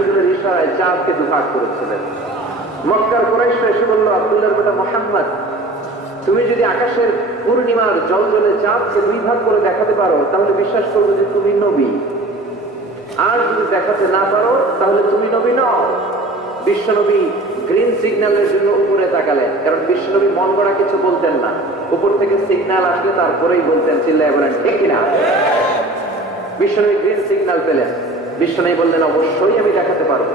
আঙ্গুলের ইশারায় চাঁদকে দুভাগ করেছিলেন। মক্কার কুরাইশরা এসে বলল, আব্দুল্লাহর বেটা মুহাম্মদ, তুমি যদি আকাশের পূর্ণিমার জলজলে চাঁদকে দুই ভাগ করে দেখাতে পারো তাহলে বিশ্বাস করবো যে তুমি নবী, আর যদি দেখাতে না পারো তাহলে তুমি নবী নও। বিশ্বনবী গ্রিন সিগন্যালের জন্য উপরে তাকালেন, কারণ বিশ্বনবী মন গড়া কিছু বলতেন না, উপর থেকে সিগন্যাল আসলে তারপরেই বলতেন। চিল্লায় বলেন ঠিক কিনা? বিশ্বনবী গ্রিন সিগন্যাল পেলেন, বিশ্বনবী বললেন অবশ্যই আমি দেখাতে পারবো।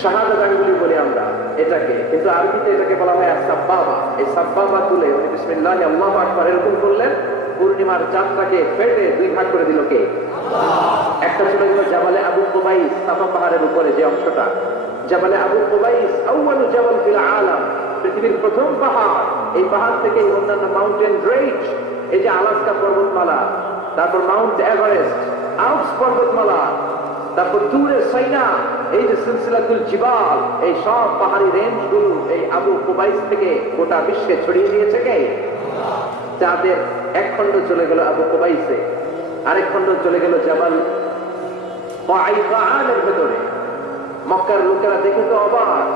শাহাদাত আঙ্গুলি বলি আমরা এটাকে, কিন্তু আরবিতে এটাকে বলা হয় সাব্বাবা। এই সাব্বাবা তুলে উনি বিসমিল্লাহ আল্লাহু আকবার এরকম করলেন, পূর্ণিমার চাঁদটাকে ফেটে দুই ভাগ করে দিল কে? একটা ছিল জাবালে আবু কুবাইস, সাফা পাহাড়ের উপরে যে অংশটা, জাবালে আবু কুবাইস আউয়ালু জাবাল ফিল আলাম, পৃথিবীর প্রথম পাহাড়। এই পাহাড় থেকে অন্যান্য মাউন্টেন রেঞ্জ, এই যে আলাস্কা পর্বতমালা, তারপর মাউন্ট এভারেস্ট, আল্পস পর্বতমালা, তারপর তুরে সাইনা, এই যে সিলসিলাতুল জিবাল, এই সব পাহাড়ি রেঞ্জ গুলো এই আবু কুবাইস থেকে গোটা বিশ্বে ছড়িয়ে দিয়েছে কে? চাঁদের এক খন্ড চলে গেল আবু কুবাইসে, আরেক খন্ড চলে গেল জাবাল কায়কানের ভেতরে। মক্কার লোকেরা দেখে তো অবাক,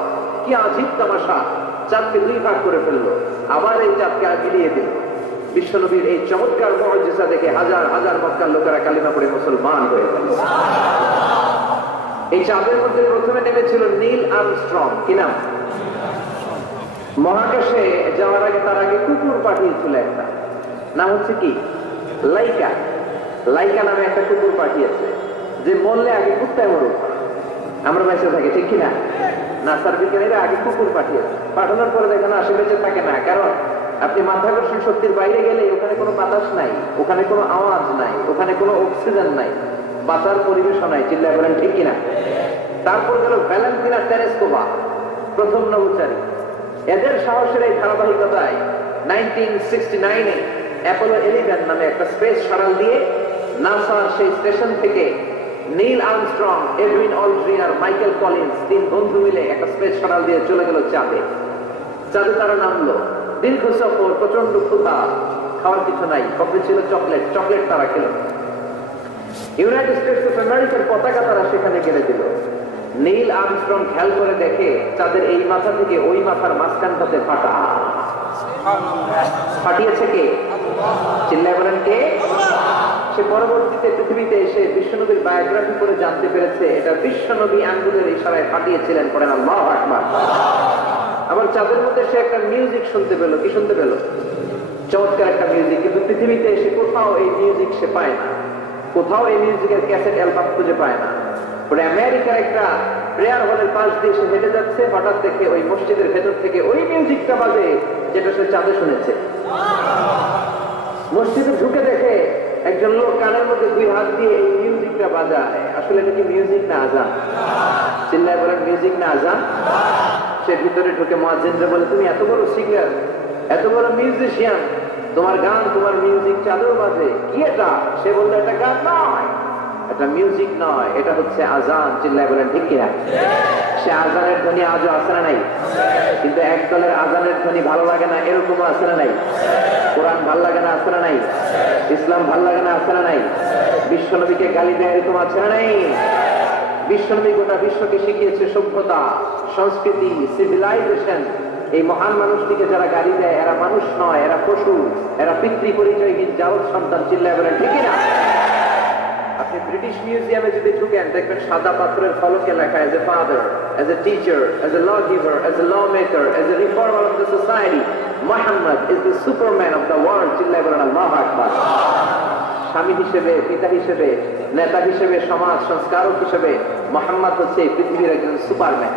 কি আজীব তামাশা, চাঁদকে দুই ভাগ করে ফেললো, আবার এই চাঁদকে মিলিয়ে দিল। বিশ্বনবীর এই চমৎকার মুআজিজা দেখে হাজার হাজার মক্কার লোকেরা কালিমা পড়ে মুসলমান হয়ে গেল। এই চাঁদের মধ্যে প্রথমে নেমেছিল নীল আর্মস্ট্রং, কি নাম? মহাকাশে যাওয়ার আগে তার আগে কুকুর পাঠিয়েছিল একটা, নাম হচ্ছে কি? লাইকা। লাইকা নামে একটা কুকুর পাঠিয়েছে, যে মরলে আগে কুত্তায় মরুক, আমরা বেঁচে থাকি, ঠিক কিনা? নাসার বিজ্ঞানীরা আগে কুকুর পাঠিয়েছে, পাঠানোর পরে দেখেন আসে বেঁচে থাকে না, কারণ আপনি মাধ্যাকর্ষণ শক্তির বাইরে গেলে ওখানে কোনো বাতাস নাই, ওখানে কোনো আওয়াজ নাই, ওখানে কোনো অক্সিজেন নাই, বাতার পরিবেশও নাই। চিল্লায় বলেন ঠিক কিনা? তারপর গেল ভ্যালেন্টিনা তেরেস্কোভা, প্রথম নভোচারী। এদের সাহসের এই ধারাবাহিকতায় 1969-এ অ্যাপোলো 11 নামে একটা স্পেস শাটল দিয়ে নাসার সেই স্টেশন থেকে নীল আর্মস্ট্রং, এডউইন অলড্রিন আর মাইকেল কলিন্স তিন বন্ধু মিলে একটা স্পেস শাটল দিয়ে চলে গেল চাঁদে। চাঁদে তারা নামলো, দীর্ঘ সফর, প্রচন্ড ক্ষুধা, খাওয়ার কিছু নাই, কবে ছিল চকলেট, চকলেট তারা খেল। ইউনাইটেড স্টেটস অফ আমেরিকার পতাকা তারা সেখানে গেড়ে দিল। নীল আর্মস্ট্রং খেয়াল করে দেখে চাঁদের এই মাথা থেকে ওই মাথার মাঝখানটাতে ফাটা। ফাটিয়েছে কে? চিল্লায় বলেন কে? সে পরবর্তীতে পৃথিবীতে এসে বিশ্বনবীর বায়োগ্রাফি করে জানতে পেরেছে এটা বিশ্বনবী আঙ্গুলের ইশারায় ফাটিয়েছিলেন। পড়েন আল্লাহু আকবার। আবার চাঁদের মধ্যে সে একটা মিউজিক শুনতে পেল। কি শুনতে পেল? চমৎকার একটা মিউজিক, কিন্তু পৃথিবীতে এসে কোথাও এই মিউজিক সে পায় না, কোথাও এই মিউজিকের ক্যাসেট অ্যালবাম খুঁজে পায় না। পরে আমেরিকার একটা প্রেয়ার হলের পাশ দিয়ে সে হেঁটে যাচ্ছে, হঠাৎ দেখে ওই মসজিদের ভেতর থেকে ওই মিউজিকটা বাজে যেটা সে চাঁদে শুনেছে। মসজিদে ঢুকে দেখে একজন লোক কানের মধ্যে দুই হাত দিয়ে এই মিউজিকটা বাজায়। আসলে এটা কি মিউজিক না আজান? চিল্লায় বলেন মিউজিক না আজান? সে ভিতরে ঢুকে মুয়াজ্জিনরে বলে, তুমি এত বড় সিঙ্গার, এত বড় মিউজিশিয়ান, তোমার গান, তোমার মিউজিক চাঁদেও বাজে, কি এটা? সে বললো এটা গান নয়, এটা মিউজিক নয়, এটা হচ্ছে আজান। চিল্লায় বলেন ঠিক কিনা? সে আজানের ধ্বনি আজও আছে না নাই? কিন্তু এক দলের আজানের ধ্বনি ভালো লাগে না, এরকমও আছে না নাই? কোরআন ভাল লাগে না, আছে না নাই? ইসলাম ভাল লাগে না, আছে না নাই? বিশ্বনবীকে গালি দেয়, এরকম আছে না নাই? বিশ্বনবী গোটা বিশ্বকে শিখিয়েছে সভ্যতা, সংস্কৃতি, সিভিলাইজেশন। এই মহান মানুষটিকে যারা গালি দেয় এরা মানুষ নয়, এরা পশু, এরা পিতৃ পরিচয়হীন জারদ সন্তান। চিল্লায় বলেন ঠিক কিনা? আপনি ব্রিটিশ মিউজিয়ামে যদি ঢুকেন দেখবেন সাদা পাথরের ফলকে লেখা, as a father, as a teacher, as a law giver, as a law maker, as a reformer of the society, Muhammad is the superman of the world. চিল্লায় বলেন আল্লাহু আকবার। স্বামী হিসেবে, পিতা হিসেবে, নেতা হিসেবে, সমাজ সংস্কারক হিসেবে মুহাম্মদ হচ্ছে পৃথিবীর একজন সুপারম্যান।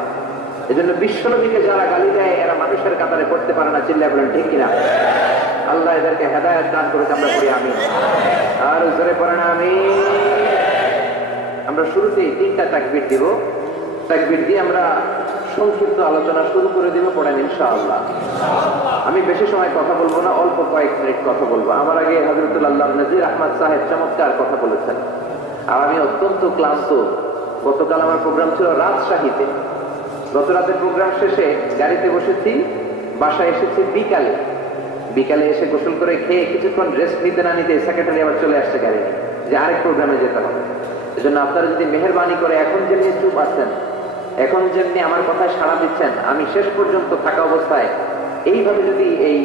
এজন্য বিশ্বনবীকে যারা গালি দেয় এরা মানুষের কাতারে পড়তে পারে না। চিল্লায় বলেন ঠিক কিনা? আল্লাহ এদেরকে হেদায়েত দান করুক, আমরা পড়ি আমিন। আর জোরে পড়েন আমিন। আমরা শুরুতেই 3টা তাকবীর দিব, তাকবীর দিয়ে আমরা সংক্ষিপ্ত আলোচনা শুরু করে দিব। পড়েন ইনশাআল্লাহ। আমি বেশি সময় কথা বলবো না, অল্প কয়েক মিনিট কথা বলবো। আমার আগে হযরতুল আল্লাহ নজির আহমদ সাহেব চমৎকার কথা বলেছেন, আর আমি অত্যন্ত ক্লান্ত। গতকাল আমার প্রোগ্রাম ছিল রাজশাহীতে। গত রাতের প্রোগ্রাম শেষে গাড়িতে বসেছি, বাসায় এসেছি বিকালে। বিকালে এসে গোসল করে খেয়ে কিছুক্ষণ রেস্ট নিতে না নিতে সেক্রেটারি আবার চলে আসছে গাড়ি নিয়ে, যে আরেক প্রোগ্রামে যেতে হবে। এজন্য আপনারা যদি মেহেরবানি করে এখন যেমনি চুপ আছেন, এখন যেমনি আমার কথায় সাড়া দিচ্ছেন, আমি শেষ পর্যন্ত থাকা অবস্থায় এইভাবে যদি এই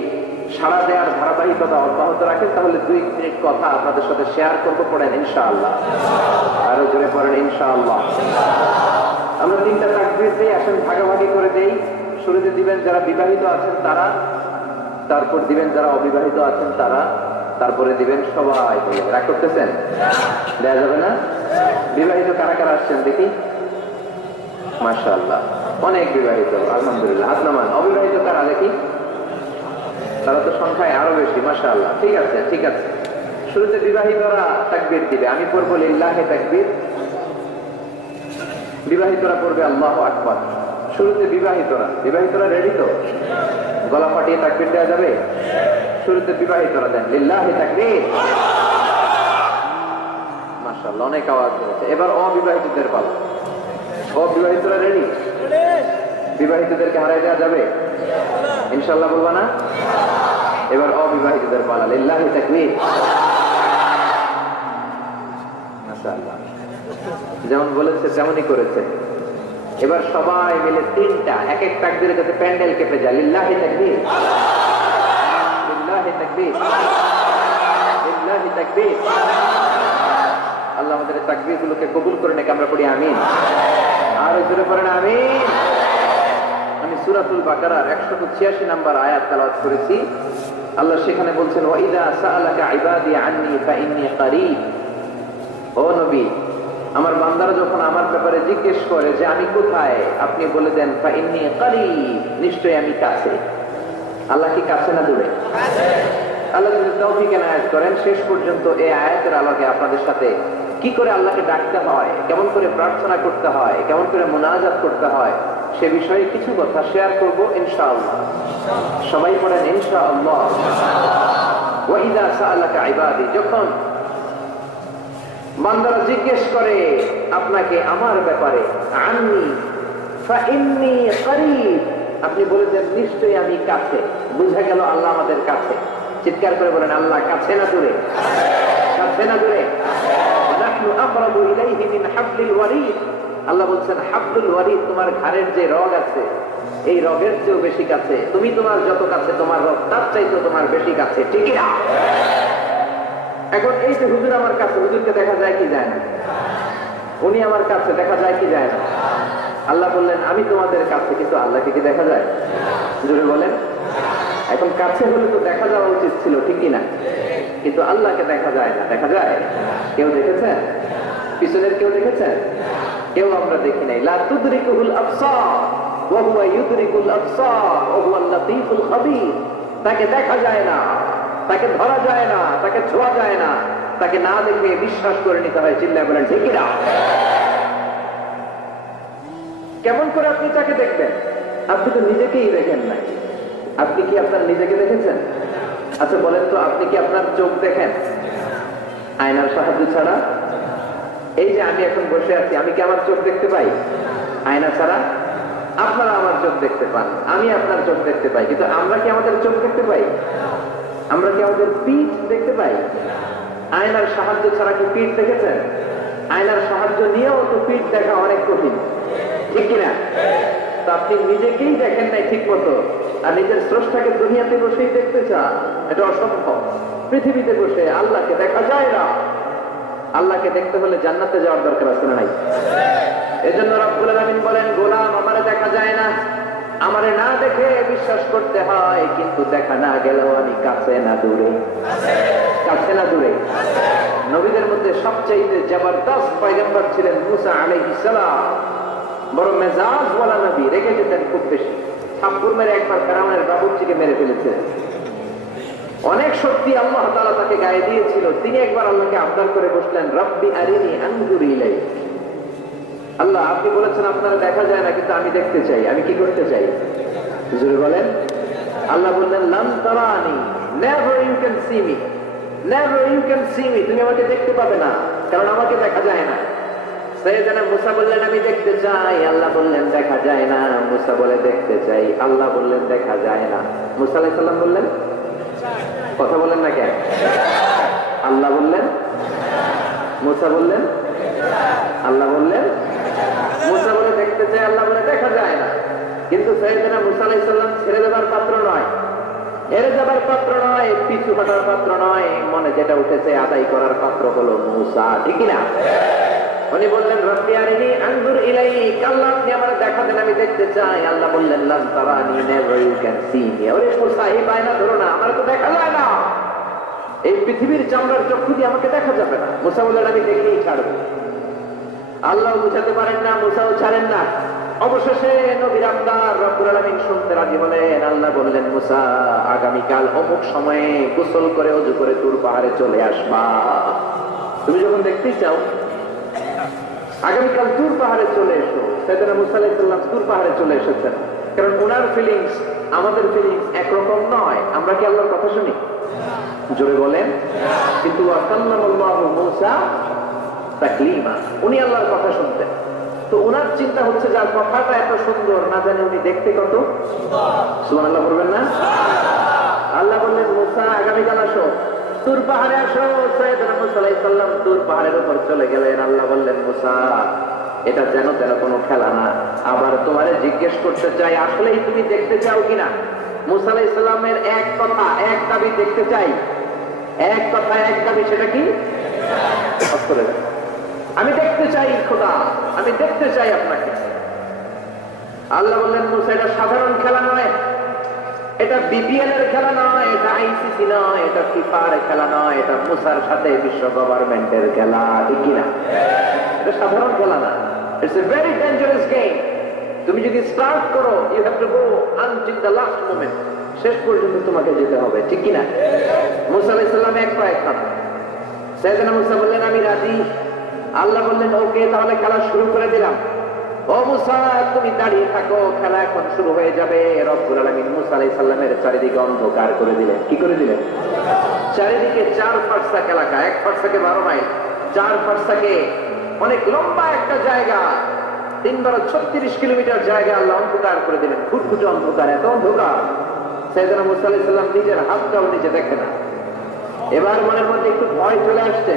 সাড়া দেওয়ার ধারাবাহিকতা অব্যাহত রাখেন, তাহলে 2 মিনিট কথা আপনাদের সাথে শেয়ার করবো। পড়েন ইনশাআল্লাহ, আরো জোরে পড়েন ইনশাআল্লাহ। আমরা 3টা তাকবীর দেই, আসেন ভাগাভাগি করে দেই। শুরুতে দিবেন যারা বিবাহিত আছেন তারা, তারপর দিবেন যারা অবিবাহিত আছেন তারা, তারপরে দিবেন সবাই বলে। রাগ করতেছেন? দেয়া যাবে না? বিবাহিত কারা কারা আসছেন দেখি? মাশাআল্লাহ, অনেক বিবাহিত, আলহামদুলিল্লাহ। হাত নামান। অবিবাহিত কারা দেখি? তারা তো সংখ্যায় আরো বেশি, মাশাআল্লাহ। ঠিক আছে, ঠিক আছে। শুরুতে বিবাহিতরা তাকবীর দিবে, আমি পড়বো লিল্লাহি তাকবীর, বিবাহিতরা পড়বে আল্লাহু আকবার। শুরুতে বিবাহিতরা রেডি তো? গলা ফাটিয়ে তাকবীর দেওয়া যাবে? শুরুতে বিবাহিতরা দেন লিল্লাহি তাকবীর। মাশাআল্লাহ, অনেক আওয়াজ হয়েছে। এবার অবিবাহিতদের পালা। অবিবাহিতরা রেডি? বিবাহিতদেরকে হারাই দেওয়া যাবে ইনশাআল্লাহ? বলবা না? এবার অবিবাহিতদের পালা, লিল্লাহি তাকবীর। মাশাআল্লাহ, যেমন বলেছে তেমনই করেছে। এবার সবাই মিলে 3টা এক এক তাকবীরের কাছে প্যান্ডেল কেঁপে যায়। লিল্লাহি তাকবীর, লিল্লাহি তাকবীর, লিল্লাহি তাকবীর। আল্লাহ আমাদের তাকবীরগুলোকে কবুল করে নেক, আমরা পড়ি আমিন। আর জোরে পড়েন আমিন। আমি সূরাতুল বাকারার 186 নম্বর আয়াত তেলাওয়াত করেছি। আল্লাহ সেখানে বলছেন, ওয়া ইযা সাআলাকা ইবাদি আন্নী ফাইন্নী কারীব। ও নবী, আমার বান্দারা যখন আমার ব্যাপারে জিজ্ঞেস করে যে আমি কোথায়, আপনি বলে দেন ফাইন্নী কারীব, নিশ্চয়ই আমি কাছে। আল্লাহ কি কাছে না দূরে? আল্লাহ যদি তৌফিক এনায়েত করেন, শেষ পর্যন্ত এই আয়াতের আলোকে আপনাদের সাথে কি করে আল্লাহকে ডাকতে হয়, কেমন করে প্রার্থনা করতে হয়, কেমন করে মুনাজাত করতে হয়, সে বিষয়ে কিছু কথা শেয়ার করব ইনশাআল্লাহ। সবাই পড়েন ইনশাআল্লাহ। ওয়া ইযা সাআলাকা ইবাদি, যখন বান্দারা জিজ্ঞেস করে আপনাকে আমার ব্যাপারে, আন্নী ফাইন্নী কারীব, আপনি বলে দেন নিশ্চয়ই আমি কাছে। বুঝা গেল আল্লাহ আমাদের কাছে। চিৎকার করে বলেন আল্লাহ কাছে না দূরে? কাছে না দূরে? নাহনু আকরাবু ইলাইহি মিন হাবলিল ওয়ারিদ। আল্লাহ বলছেন হাবলুল ওয়ারিদ, তোমার ঘাড়ের যে রগ আছে এই রগের চেয়েও বেশি কাছে। তুমি তোমার যত কাছে তোমার রগ তার চাইতেও তোমার বেশি কাছে, ঠিক না? এখন এই যে হুজুর আমার কাছে, হুজুরকে দেখা যায় কি যায় না? উনি আমার কাছে, দেখা যায় কি যায় না? আল্লাহ বললেন আমি তোমাদের কাছে, কিন্তু আল্লাহকে কি দেখা যায়? জোরে বলেন। এখন কাছে হলে তো দেখা যাওয়া উচিত ছিল, ঠিক কিনা? কিন্তু আল্লাহকে দেখা যায় না। দেখা যায়? কেউ দেখেছেন? পিছনের কেউ দেখেছেন? কেউ আমরা দেখি নাই। লা তুদরিকুল আবসার ওয়া হুয়া ইউদরিকুল আবসার ওয়া হুয়াল লাতীফুল খাবীর। তাকে দেখা যায় না, তাকে ধরা যায় না, তাকে ছোঁয়া যায় না, তাকে না দেখে বিশ্বাস করে নিতে হয়। চিল্লায় বলেন ঠিক কিনা? কেমন করে আপনি তাকে দেখবেন? আপনি তো নিজেকেই দেখেন নাই। আপনি কি আপনার নিজেকে দেখেছেন? আচ্ছা বলেন তো, আপনি কি আপনার চোখ দেখেন আয়নার সাহায্য ছাড়া? এই যে আমি এখন বসে আছি, আমি কি আমার চোখ দেখতে পাই আয়না ছাড়া? আপনারা আমার চোখ দেখতে পান, আমি আপনার চোখ দেখতে পাই, কিন্তু আমরা কি আমাদের চোখ দেখতে পাই? আমরা কি আমাদের পিঠ দেখতে পাই? আয়নার সাহায্য ছাড়া কি পিঠ দেখেছেন? আয়নার সাহায্য নিয়েও তো পিঠ দেখা অনেক কঠিন, ঠিক কিনা? তো আপনি নিজেকেই দেখেন নাই ঠিক মতো, আর নিজের স্রষ্টাকে দুনিয়াতে বসেই দেখতে চান, এটা অসম্ভব। পৃথিবীতে বসে আল্লাহকে দেখা যায় না। আল্লাহকে দেখতে হলে জান্নাতে যাওয়ার দরকার আছে না নাই? এজন্য রব্বুল আলামিন বলেন, গোলাম আমারে দেখা যায় না, আমারে না দেখে বিশ্বাস করতে হয়, কিন্তু দেখা না গেলেও আমি কাছে না দূরে। কাছে না দূরে? নবীদের মধ্যে সবচাইতে জবরদস্ত পয়গম্বর ছিলেন মুসা আলাইহিস সালাম। বড় মেজাজওয়ালা নবী, রেগে যেতেন খুব বেশি। থাপ্পড় মেরে একবার ফেরাউনের বাবুর্চিকে মেরে ফেলেছে। অনেক শক্তি আল্লাহ তাআলা তাকে গায়ে দিয়েছিল। তিনি একবার আল্লাহকে আবদার করে বসলেন, রব্বি আরিনি আনজুর ইলাইক। আল্লাহ আপনি বলেছেন আপনারা দেখা যায় না, কিন্তু আমি দেখতে চাই। আমি কি করতে চাই? জোরে বলেন। আল্লাহ বললেন, লান তারানি, never you can see me, never you can see me. তুমি আমাকে দেখতে পাবে না, কারণ আমাকে দেখা যায় না। সাইয়েদনা মুসা বললেন আমি দেখতে চাই। আল্লাহ বললেন দেখা যায় না। মুসা বলে দেখতে চাই। আল্লাহ বললেন দেখা যায় না। মুসা আলাইহিস সালাম বললেন, কথা বলেন না কেন? আল্লাহ বললেন, মুসা বললেন আল্লাহ বললেন মুসা বলে দেখতে চায়, আল্লাহ বলে দেখা যায় না। কিন্তু সাইয়েদনা মুসা আলাইহিস সালাম ছেড়ে দেবার পাত্র নয়, হেরে যাবার পাত্র নয়, পিছু হটার পাত্র নয়, মনে যেটা উঠেছে আদায় করার পাত্র হলো মুসা, ঠিক না? উনি বললেন রব্বি আরিনি আনজুর ইলাইক, আল্লাহ আপনি আমার দেখা দেন, আমি দেখতে চাই। আল্লাহ বললেন লান তারানি, never you can see me. ওরে মুসা এই বায়না ধরো না, আমার তো দেখা যায় না, এই পৃথিবীর চামড়ার চক্ষু দিয়ে আমাকে দেখা যাবে না। মুসা বললেন আমি দেখেই ছাড়বো। আল্লাহ বুঝাতে পারেন না, মুসাও ছাড়েন না। অবশেষে নবীর আবদার রব্বুল আলামিন শুনতে রাজি হলেন। আল্লাহ বললেন মুসা আগামীকাল অমুক সময়ে গোসল করে ওযু করে তুর পাহাড়ে চলে আসবা। তুমি যখন দেখতে চাও আগামীকাল তুর পাহাড়ে চলে এসো। সাইয়েদনা মুসা আলাইহিস সালাম তুর পাহাড়ে চলে এসেছেন, কারণ ওনার ফিলিংস আমাদের ফিলিংস একরকম নয়। আমরা কি আল্লাহর কথা শুনি? জোরে বলেন। কিন্তু ওয়াকাল্লামাল্লাহু মুসা তাকলিমা, উনি আল্লাহর কথা শুনতেন। তো ওনার চিন্তা হচ্ছে যার কথাটা এত সুন্দর, না জানি উনি দেখতে কত সুবহানাল্লাহ বলবেন না? আল্লাহ বললেন মুসা আগামীকাল আসো, তুর পাহাড়ে আসো। সাইয়েদনা মুসা আলাইহিস সালাম তুর পাহাড়ের উপর চলে গেলেন। আল্লাহ বললেন মুসা এটা যেন তেন কোনো খেলা না। আবার তোমারে জিজ্ঞেস করতে চাই, আসলেই তুমি দেখতে চাও কিনা? মুসা আলাইহিস সালামের এক কথা এক দাবি, দেখতে চাই, এক কথা এক দাবি, সেটা কি? আমি দেখতে চাই খোদা, আমি দেখতে চাই আপনাকে। আল্লাহ বললেন মুসা এটা সাধারণ খেলা নয়, এটা বিপিএল এর খেলা নয়, এটা আইসিসি নয়, এটা ফিফার খেলা নয়, এটা মুসার সাথে বিশ্ব গভর্নমেন্টের খেলা, ঠিক কিনা? এটা সাধারণ খেলা না, it's a very dangerous game. তুমি যদি স্টার্ট করো you have to go until the last moment, শেষ পর্যন্ত তোমাকে যেতে হবে, ঠিক কিনা? মুসা আলাইহিস সালাম এক পা এক হাত। সাইয়েদনা মুসা বললেন আমি রাজি। আল্লাহ বললেন ওকে, তাহলে খেলা শুরু করে দিলাম। ও মুসা তুমি দাঁড়িয়ে থাকো, খেলা এখন শুরু হয়ে যাবে। রব্বুল আলামিন মুসা আলাইহিস সালামের চারিদিকে অন্ধকার করে দিলেন। কি করে দিলেন? চারিদিকে 4 ফারসাক এলাকা, 1 ফারসাকে 12 মাইল, 4 ফারসাকে অনেক লম্বা একটা জায়গা, 3 × 36 কিলোমিটার জায়গা আল্লাহ অন্ধকার করে দিলেন। ফুটফুটে অন্ধকার, এত অন্ধকার সাইয়েদনা মুসা আলাইহিস সালাম নিজের হাতটাও নিচে দেখে না। এবার মনের মধ্যে একটু ভয় চলে আসছে,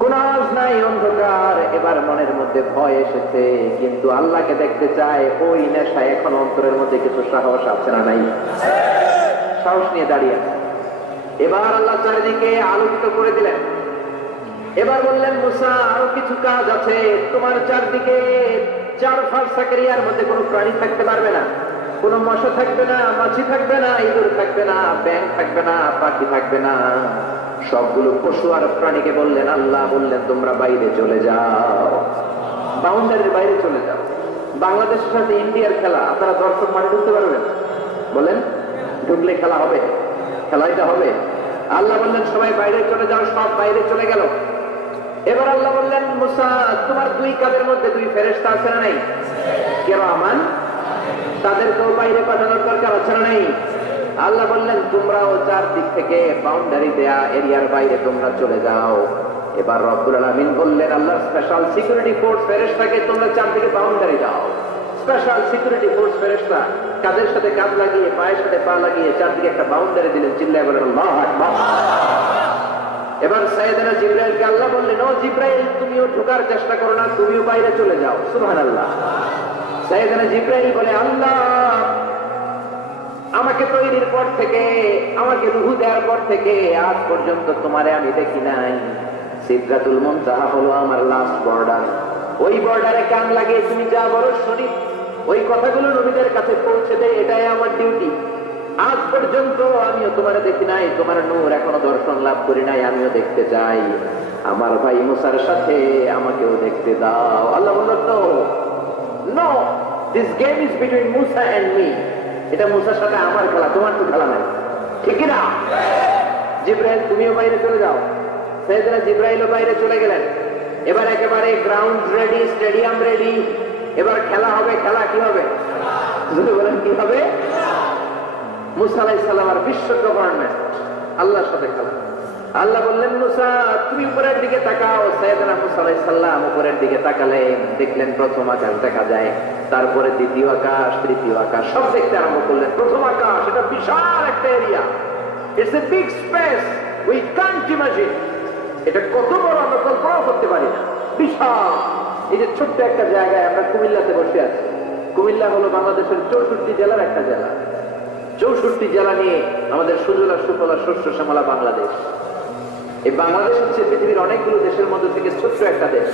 কোন আওয়াজ নাই, অন্ধকার। এবার মনের মধ্যে ভয় এসেছে, কিন্তু আল্লাহকে দেখতে চায়, ওই নেশায় এখন অন্তরের মধ্যে কিছু সাহস আছে না নাই? সাহস নিয়ে দাঁড়িয়ে আছে। এবার আল্লাহ চারিদিকে আলোকিত করে দিলেন। এবার বললেন মুসা আরো কিছু কাজ আছে, তোমার চারদিকে 4 ফারসাক এরিয়ার মধ্যে কোনো প্রাণী থাকতে পারবে না, কোনো মশা থাকবে না, মাছি থাকবে না, ইঁদুর থাকবে না, ব্যাঙ থাকবে না, পাখি থাকবে না, সবগুলো পশু আর প্রাণীকে বললেন আল্লাহ বললেন তোমরা বাইরে চলে যাও, বাউন্ডারির বাইরে চলে যাও। বাংলাদেশের সাথে ইন্ডিয়ার খেলা, আপনারা দর্শক মানে ঢুকতে পারবেন? বলেন ঢুকলে খেলা হবে? খেলা এটা হবে? আল্লাহ বললেন সবাই বাইরে চলে যাও, সব বাইরে চলে গেল। এবার আল্লাহ বললেন মুসা তোমার 2 কাঁধের মধ্যে 2 ফেরেশতা আছে না নাই? কিরামান, তাদেরকেও বাইরে পাঠানোর দরকার আছে না নাই? আল্লাহ বললেন তোমরাও 4 দিক থেকে বাউন্ডারি দেয়া এরিয়ার বাইরে তোমরা চলে যাও। এবার রব্বুল আলামিন বললেন আল্লাহর স্পেশাল সিকিউরিটি ফোর্স ফেরেশতাকে তোমরা 4 দিকে বাউন্ডারি দাও। স্পেশাল সিকিউরিটি ফোর্স ফেরেশতা কাঁধের সাথে কাঁধ লাগিয়ে, পায়ের সাথে পা লাগিয়ে 4 দিকে একটা বাউন্ডারি দিলেন। চিল্লায় বলেন আল্লাহু আকবার। এবার সাইয়েদনা জিবরাইলকে আল্লাহ বললেন ও জিবরাইল তুমিও ঢোকার চেষ্টা করো না, তুমিও বাইরে চলে যাও। সুবহানাল্লাহ। সাইয়েদনা জিবরাইল বলে আল্লাহ আমাকে তৈরির পর থেকে, আমাকে রূহ দেওয়ার পর থেকে আজ পর্যন্ত তোমারে আমি দেখি নাই। সিদরাতুল মুনতাহা হলো আমার লাস্ট বর্ডার, ওই বর্ডারে কান লাগিয়ে তুমি যা বলো শুনি, ওই কথাগুলো নবীদের কাছে পৌঁছে দেয়, এটাই আমার ডিউটি। আজ পর্যন্ত আমিও তোমারে দেখি নাই, তোমার নূর এখনো দর্শন লাভ করি নাই, আমিও দেখতে চাই। আমার ভাই মুসার সাথে আমাকেও দেখতে দাও। আল্লাহ বললেন no, this game is between Musa and me. এটা মুসার সাথে আমার খেলা, তোমার তো খেলা নাই, ঠিক না? জিবরাইল তুমিও বাইরে চলে যাও। সাইয়েদনা জিবরাইলও বাইরে চলে গেলেন। এবার একেবারে গ্রাউন্ড রেডি, স্টেডিয়াম রেডি, এবার খেলা হবে। খেলা কি হবে? যদি বলেন কি হবে? মুসা আলাইহিস সালাম আর বিশ্ব গভর্নমেন্ট আল্লাহর সাথে খেলা। আল্লাহ বললেন মুসা তুমি উপরের দিকে তাকাও। সাইয়েদনা মুসা আলাইহিস সালাম উপরের দিকে তাকালেন, দেখলেন প্রথম আকাশ দেখা যায়, তারপরে দ্বিতীয় আকাশ, তৃতীয় আকাশ, সব দেখতে আরম্ভ করলেন। প্রথম আকাশ এটা বিশাল একটা area, it's a big space, we can't imagine. এটা কত বড় আমরা কল্পনাও করতে পারি না। বিশাল। এই যে ছোট্ট একটা জায়গায় আমরা কুমিল্লাতে বসে আছি। কুমিল্লা হলো বাংলাদেশের 64 জেলার একটা জেলা। 64 জেলা নিয়ে আমাদের সুজলা সুফলা শস্য শ্যামলা বাংলাদেশ। এই বাংলাদেশ হচ্ছে পৃথিবীর অনেকগুলো দেশের মধ্যে থেকে ছোট্ট একটা দেশ।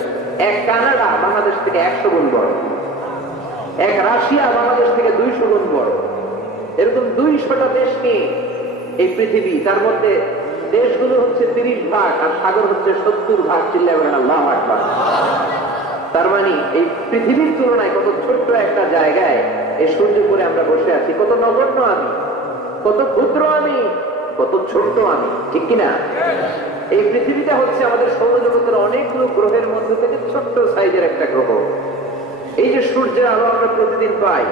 এক কানাডা বাংলাদেশ থেকে 100 গুণ বড়, এক রাশিয়া বাংলাদেশ থেকে 200 গুণ বড়। এরকম 200টা দেশ নিয়ে এই পৃথিবী, তার মধ্যে দেশগুলো হচ্ছে 30 ভাগ আর সাগর হচ্ছে 70 ভাগ। চিল্লায় বলেন আল্লাহু আকবার। তার মানে এই পৃথিবীর তুলনায় কত ছোট্ট একটা জায়গায় এই সূর্যপুরে আমরা বসে আছি। কত নগণ্য আমি, কত ক্ষুদ্র আমি, কত ছোট্ট আমি, ঠিক কিনা? এই পৃথিবীটা হচ্ছে আমাদের সৌরজগতের অনেকগুলো গ্রহের মধ্যে থেকে ছোট্ট সাইজের একটা গ্রহ। এই যে সূর্যের আলো আমরা প্রতিদিন পাই,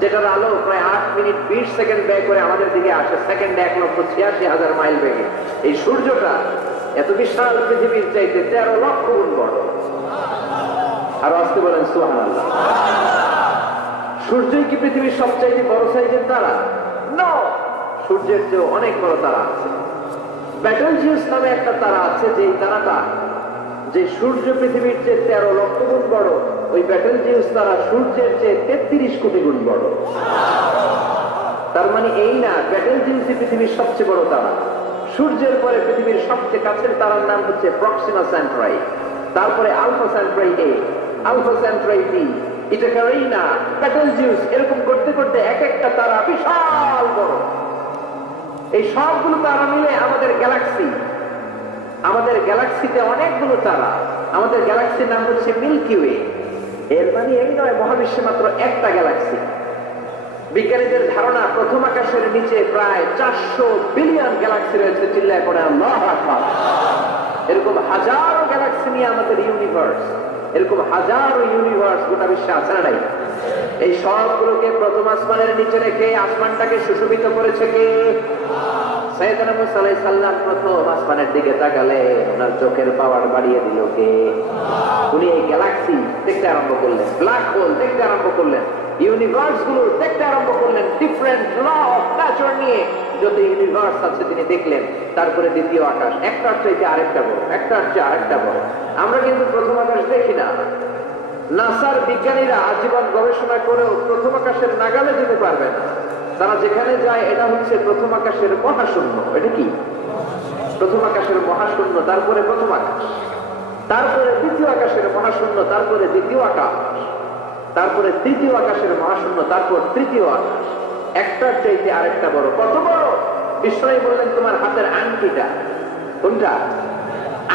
যেটার আলো প্রায় 8 মিনিট 20 সেকেন্ড ব্যয় করে আমাদের দিকে আসে, সেকেন্ডে 1,86,000 মাইল বেগে। এই সূর্যটা এত বিশাল পৃথিবীর চাইতে 13 লক্ষ গুণ বড়। আর আজকে বলেন সুবহানাল্লাহ। সূর্যই কি পৃথিবীর সবচাইতে বড় সাইজের তারা? নো, সূর্যের চেয়ে অনেক বড় তারা আছে। ব্যাটেলজিউস নামে একটা তারা আছে, যে তারাটা, যে সূর্য পৃথিবীর চেয়ে 13 লক্ষ গুণ বড়, ওই ব্যাটেলজিউস তারা সূর্যের চেয়ে 33 কোটি গুণ বড়। তার মানে এই না ব্যাটেলজিউসই পৃথিবীর সবচেয়ে বড় তারা। সূর্যের পরে পৃথিবীর সবচেয়ে কাছের তারার নাম হচ্ছে প্রক্সিমা সেন্ট্রাই, তারপরে আলফা সেন্ট্রাই এ, আলফা সেন্ট্রাই বি, এটা ক্যারিনা, ব্যাটেলজিউস, এরকম করতে করতে এক একটা তারা বিশাল বড়। এই সবগুলো তারা মিলে আমাদের গ্যালাক্সি। আমাদের গ্যালাক্সিতে অনেকগুলো তারা। আমাদের গ্যালাক্সির নাম হচ্ছে মিল্কি ওয়ে। এর মানে এই নয় মহাবিশ্বে মাত্র একটা গ্যালাক্সি। বিজ্ঞানীদের ধারণা প্রথম আকাশের নিচে প্রায় 400 বিলিয়ন গ্যালাক্সি রয়েছে। চিল্লায় পড়ে আল্লাহু আকবার। এরকম হাজারো গ্যালাক্সি নিয়ে আমাদের ইউনিভার্স, এরকম হাজারো ইউনিভার্স গোটা বিশ্বে আছে না নাই? এই সবগুলোকে প্রথম আসমানের নিচে রেখে আসমানটাকে সুশোভিত করেছে কে? সাইয়েদনা মুসা আলাইহিস সালাম প্রথম আসমানের দিকে তাকালেন, ওনার চোখের পাওয়ার বাড়িয়ে দিল কে? উনি এই গ্যালাক্সি দেখতে আরম্ভ করলেন, ব্ল্যাক হোল দেখতে আরম্ভ করলেন, ইউনিভার্স গুলো দেখতে আরম্ভ করলেন, ডিফারেন্ট ল অফ নেচার নিয়ে যত ইউনিভার্স আছে তিনি দেখলেন। তারপরে দ্বিতীয় আকাশ, একটার চাইতে আরেকটা বড়, একটার চেয়ে আরেকটা বড়। আমরা কিন্তু প্রথম আকাশ দেখি না। নাসার বিজ্ঞানীরা আজীবন গবেষণা করেও প্রথম আকাশের নাগালে যেতে পারবে না। তারা যেখানে যায় এটা হচ্ছে প্রথম আকাশের মহাশূন্য। এটা কি? প্রথম আকাশের মহাশূন্য, তারপরে প্রথম আকাশ, তারপরে দ্বিতীয় আকাশের মহাশূন্য, তারপরে দ্বিতীয় আকাশ, তারপরে তৃতীয় আকাশের মহাশূন্য, তারপর তৃতীয় আকাশ। একটার চাইতে আরেকটা বড়। কত বড়? বিশ্বনবী বললেন তোমার হাতের আংটিটা, কোনটা?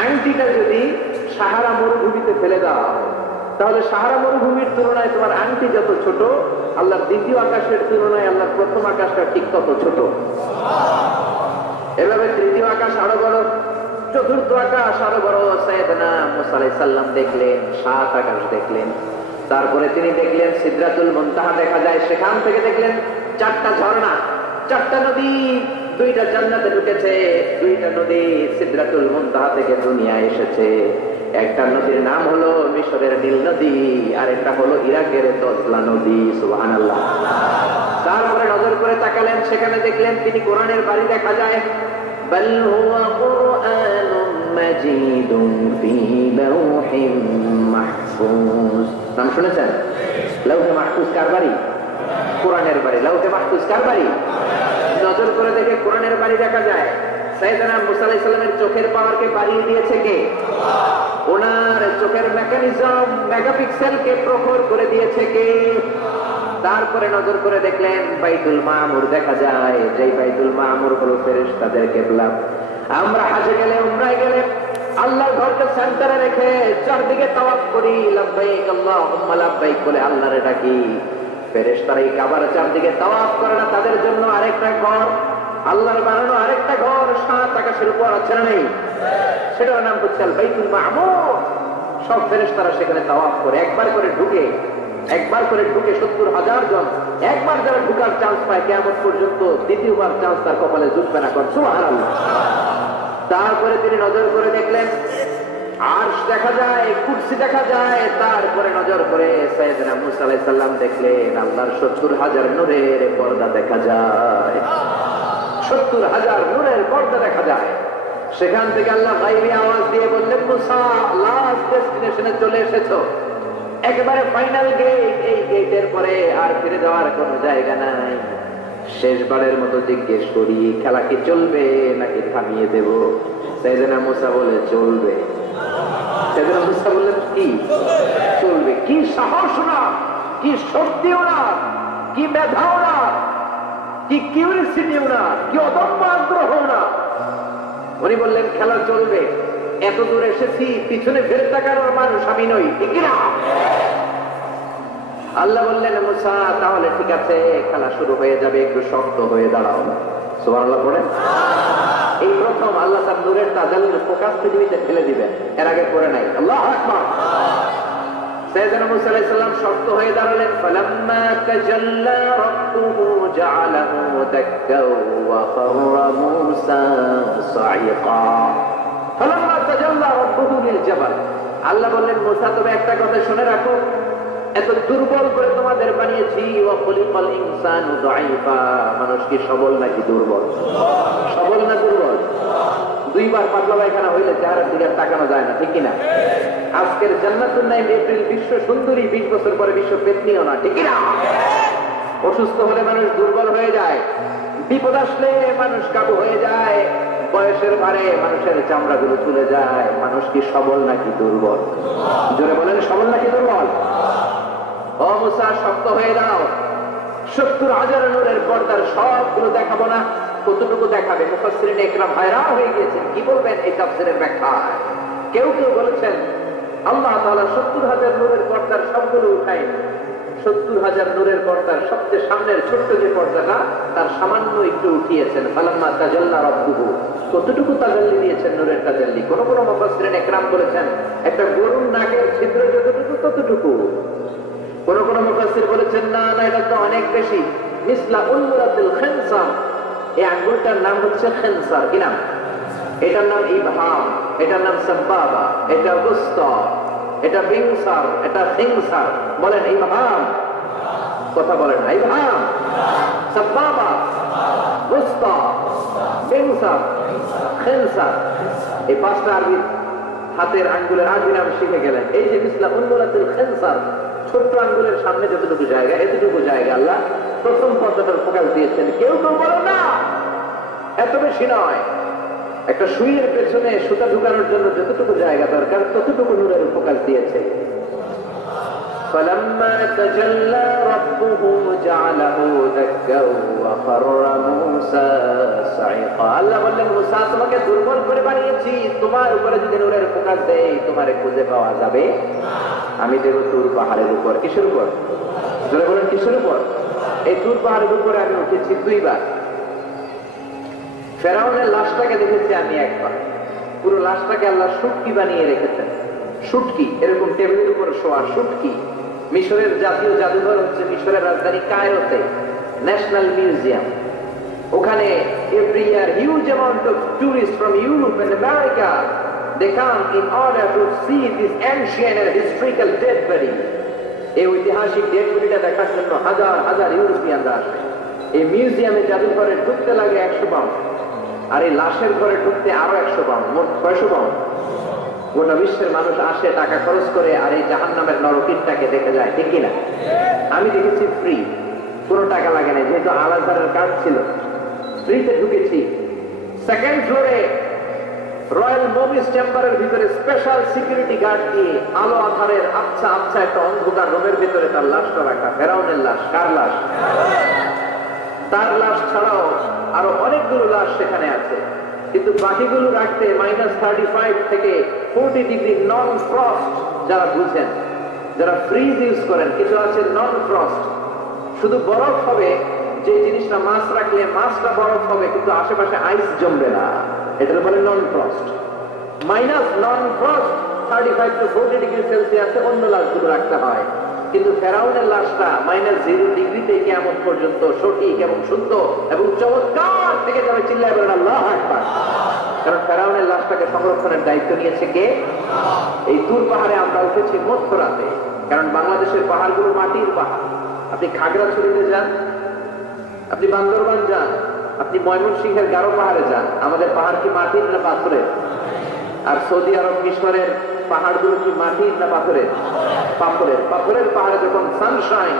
আংটিটা যদি সাহারা মরুভূমিতে ফেলে দাও, তাহলে সাহারা মরুভূমির তুলনায় তোমার আংটি যত ছোট, আল্লাহর দ্বিতীয় আকাশের তুলনায় আল্লাহর প্রথম আকাশটা ঠিক তত ছোট। এভাবে তৃতীয় আকাশ আরো বড়, চতুর্থ আকাশ আরো বড়। সাইয়েদনা মুসা আলাইহিস সালাম দেখলেন 7 আকাশ দেখলেন। তারপরে তিনি দেখলেন সিদরাতুল মুনতাহা দেখা যায়, সেখান থেকে দেখলেন 4টা ঝর্ণা, 4টা নদী, 2টা জান্নাতে ঢুকেছে, 2টা নদী সিদরাতুল মুনতাহা থেকে দুনিয়ায় এসেছে। একটা নদীর নাম হলো মিশরের নীল নদী, আর একটা হলো ইরাকের দজলা নদী। সুবহানাল্লাহ। তারপরে নজর করে তাকালেন, সেখানে দেখলেন তিনি কোরআনের বাড়ি দেখা যায়। বাল হুয়া কুরআনুম মাজিদুন ফি লাওহিম মাহফুজ। নাম শুনেছেন? লাওহে মাহফুজ কার বাড়ি? কোরআনের বাড়ি। লাওহে মাহফুজ কার বাড়ি? নজর করে দেখে কোরআনের বাড়ি দেখা যায়। সাইয়েদনা মুসা আলাইহিস সালামের চোখের পাওয়ারকে বাড়িয়ে দিয়েছে কে? ওনার চোখের মেকানিজম, মেগাপিক্সেলকে প্রখর করে দিয়েছে কে? তারপরে নজর করে দেখলেন বাইতুল মামুর দেখা যায়, যেই বাইতুল মামুর হলো ফেরেশতাদের কিবলা। আমরা হজে গেলে, উমরায় গেলে আল্লাহর ঘরকে সেন্টারে রেখে চারদিকে তাওয়াফ করি, লাব্বাইক আল্লাহুম্মা লাব্বাইক বলে আল্লাহরে ডাকি। ফেরেশতারা এই কাবার চারদিকে তাওয়াফ করে না, তাদের জন্য আরেকটা ঘর, আল্লাহর বানানো আরেকটা ঘর 7 আকাশের উপর আছে না নেই? সেটার নাম হচ্ছে আল বাইতুল মামুর। সব ফেরেশতারা সেখানে তাওয়াফ করে, একবার করে ঢুকে 70,000 জন। একবার যারা ঢুকার চান্স পায় কিয়ামত পর্যন্ত দ্বিতীয়বার চান্স তার কপালে জুটবে না। সুবহানাল্লাহ। তারপরে তিনি নজর করে দেখলেন আরশ দেখা যায়, কুরসি দেখা যায়। তারপরে নজর করে সাইয়েদনা মুসা আলাইহিস সালাম দেখলেন আল্লাহর 70,000 নূরের পর্দা দেখা যায়। 70,000 নূরের পর্দা দেখা যায়। সেখান থেকে আল্লাহ গায়বী আওয়াজ দিয়ে বললেন, মুসা লাস্ট ডেস্টিনেশনে চলে এসেছো, একেবারে ফাইনাল গেট, এই গেটের পরে আর ফিরে যাওয়ার কোনো জায়গা নাই। শেষবারের মতো জিজ্ঞেস করি, খেলা কি চলবে নাকি থামিয়ে দেব? সাইয়েদনা মুসা বলে চলবে। সাইয়েদনা মুসা বললেন কি চলবে? কি সাহস না, কি শক্তি না, কি মেধাও না, কি কিউরিসিটিও না, কি অদম্য আগ্রহ না। উনি বললেন খেলা চলবে, এত দূর এসেছি, পিছনে ফেরত তাকার মানুষ আমি নই, ঠিক না? আল্লাহ বললেন, মুসা তাহলে ঠিক আছে, খেলা শুরু হয়ে যাবে, একটু শক্ত হয়ে দাঁড়াও। সুবহানাল্লাহ পড়েন। এই প্রথম আল্লাহ তার নূরের তাজাল্লুর ফোকাস পৃথিবীতে ফেলে দিবেন, এর আগে করে নাই। আল্লাহু আকবার। সাইয়েদনা মুসা আলাইহিস সালাম শক্ত হয়ে দাঁড়ালেন। ফালাম্মা তাজাল্লা রাব্বুহু জাআলাহু দাক্কাও ওয়া খাররা মুসা সাইকা। ফালাম্মা তাজাল্লা রাব্বুহু লিল জাবাল, আল্লাহ বললেন, মুসা তুমি একটা কথা শুনে রাখো, এত দুর্বল করে তোমাদের বানিয়েছি। ওয়া খুলিকাল ইনসানু দাঈফা, মানুষ কি সবল নাকি দুর্বল? সবল না দুর্বল? দুইবার পাতলা পায়খানা হইলে চেহারার দিকে তাকানো যায় না, ঠিক কিনা? আজকের জান্নাতুন নাঈম এপ্রিল বিশ্ব সুন্দরী, 20 বছর পরে বিশ্ব পেতনিও না, ঠিক কিনা? অসুস্থ হলে মানুষ দুর্বল হয়ে যায়, বিপদ আসলে মানুষ কাবু হয়ে যায়, বয়সের ভারে মানুষের চামড়াগুলো চলে যায়। মানুষ কি সবল নাকি দুর্বল? জোরে বলেন, সবল নাকি দুর্বল? ও মুসা শক্ত হয়ে দাও। 70,000 নূরের পর্দার সবগুলো দেখাবো না, কতটুকু দেখাবে? মুফাসসিরিন ইকরাম হায়রান হয়ে গিয়েছেন, কি বলবেন এই তাফসীরের ব্যাখ্যা? কেউ কেউ বলেছেন আল্লাহ তাআলা 70,000 নূরের পর্দার সবগুলো উঠায়, 70,000 নূরের পর্দার সবচেয়ে সামনের ছোট্ট যে পর্দাটা, তার সামান্য একটু উঠিয়েছেন। ফালাম্মা তাজাল্লা রাব্বুহু, কতটুকু তাজাল্লি দিয়েছেন নূরের তাজাল্লি? কোন কোন মুফাসসিরিন ইকরাম বলেছেন একটা গরুর নাকের ছিদ্র যতটুকু ততটুকু। কোন কোন মুফাসসির বলেছেন না না, এটা তো অনেক বেশি। মিসলা উলমুরাতুল খিনসার, এই আঙ্গুলটার নাম হচ্ছে খিনসার। কি নাম? এটার নাম ইবহাম, এটার নাম সাব্বাবা, এটা বুসতা, এটা বিনসার, এটা খিনসার। বলেন ইবহাম, কথা বলেন না। ইবহাম, সাব্বাবা, বুসতা, বিনসার, খিনসার, এই পাঁচটা আরবি হাতের আঙ্গুলের আরবি নাম শিখে গেলেন। এই যে মিসলা উলমুরাতুল খিনসার, ছোট্ট আঙ্গুলের সামনে যতটুকু জায়গা, এতটুকু জায়গা আল্লাহ প্রথম পর্দাটার ফোকাস দিয়েছেন। কেউ কেউ বলে না এত বেশি নয়, একটা সুইয়ের পেছনে সুতা ঢুকানোর জন্য যতটুকু জায়গা দরকার ততটুকু নূরের ফোকাস দিয়েছে। فَلَمَّا تَجَلَّى رَبُّهُ جَعَلَهُ دَكًّا وَخَرَّ مُوسَى صَعِقًا। আল্লাহ বললেন, মুসা তোমাকে দুর্বল করে বানিয়েছি, তোমার উপরে যদি নূরের ফোকাস দেই তোমারে খুঁজে পাওয়া যাবে। আমি দেব তুর পাহাড়ের উপর। কিসের উপর? জোরে বলেন, কিসের উপর? এই তুর পাহাড়ের উপরে আমি উঠেছি 2 বার। ফেরাউনের লাশটাকে দেখেছি আমি একবার। পুরো লাশটাকে আল্লাহ শুটকি বানিয়ে রেখেছেন। শুটকি, এরকম টেবিলের উপর শোয়া শুটকি। মিশরের জাতীয় জাদুঘর হচ্ছে মিশরের রাজধানী কায়রোতে, ন্যাশনাল মিউজিয়াম। ওখানে every year huge amount of tourist from Europe and America, they come in order to see this ancient and historical dead body. এই ঐতিহাসিক ডেড বডিটা দেখার জন্য হাজার হাজার ইউরোপিয়ানরা আসে। এই মিউজিয়ামে জাদুঘরে ঢুকতে লাগে 100 পাউন্ড, আর এই লাশের ঘরে ঢুকতে আরো 100 পাউন্ড, মোট 600 পাউন্ড। গোটা বিশ্বের মানুষ আসে টাকা খরচ করে, আর এই জাহান্নামের নরকীটাকে দেখে যায়, ঠিক কিনা? আমি দেখেছি ফ্রি, কোনো টাকা লাগে না, যেহেতু আল-আজহারের কার্ড ছিল, ফ্রিতে ঢুকেছি। সেকেন্ড ফ্লোরে রয়্যাল মমিস চেম্বারের ভিতরে স্পেশাল সিকিউরিটি গার্ড দিয়ে আলো আধারের আচ্ছা আচ্ছা একটা অন্ধকার রুমের ভিতরে তার লাশটা রাখা। ফেরাউনের লাশ। কার লাশ? তার লাশ ছাড়াও আরো অনেকগুলো লাশ সেখানে আছে, কিন্তু বাকিগুলো রাখতে -35 থেকে 40 ডিগ্রি নন ফ্রস্ট। যারা বুঝেন, যারা ফ্রিজ ইউজ করেন, কিছু আছে নন ফ্রস্ট, শুধু বরফ হবে, যে জিনিসটা মাছ রাখলে মাছটা বরফ হবে কিন্তু আশেপাশে আইস জমবে না, এটা বলে non frost. Minus non frost 35 to 40 degree সেলসিয়াসে অন্য লাশগুলো রাখতে হয়, কিন্তু ফেরাউনের লাশটা -0 ডিগ্রিতে কিয়ামত পর্যন্ত সঠিক এবং শুদ্ধ এবং চমৎকার থেকে যাবে। চিল্লায় বলেন আল্লাহু আকবার। কারণ ফেরাউনের লাশটাকে সংরক্ষণের দায়িত্ব নিয়েছে কে? এই তুর পাহাড়ে আমরা উঠেছি মধ্যরাতে, কারণ বাংলাদেশের পাহাড়গুলো মাটির পাহাড়। আপনি খাগড়াছড়িতে যান, আপনি বান্দরবান যান, আপনি ময়মনসিংহের গারো পাহাড়ে যান, আমাদের পাহাড় কি মাটির না পাথরের? আর সৌদি আরব মিশরের পাহাড়গুলো কি মাটির না পাথরের? পাথরের। পাথরের পাহাড়ে যখন সানশাইন,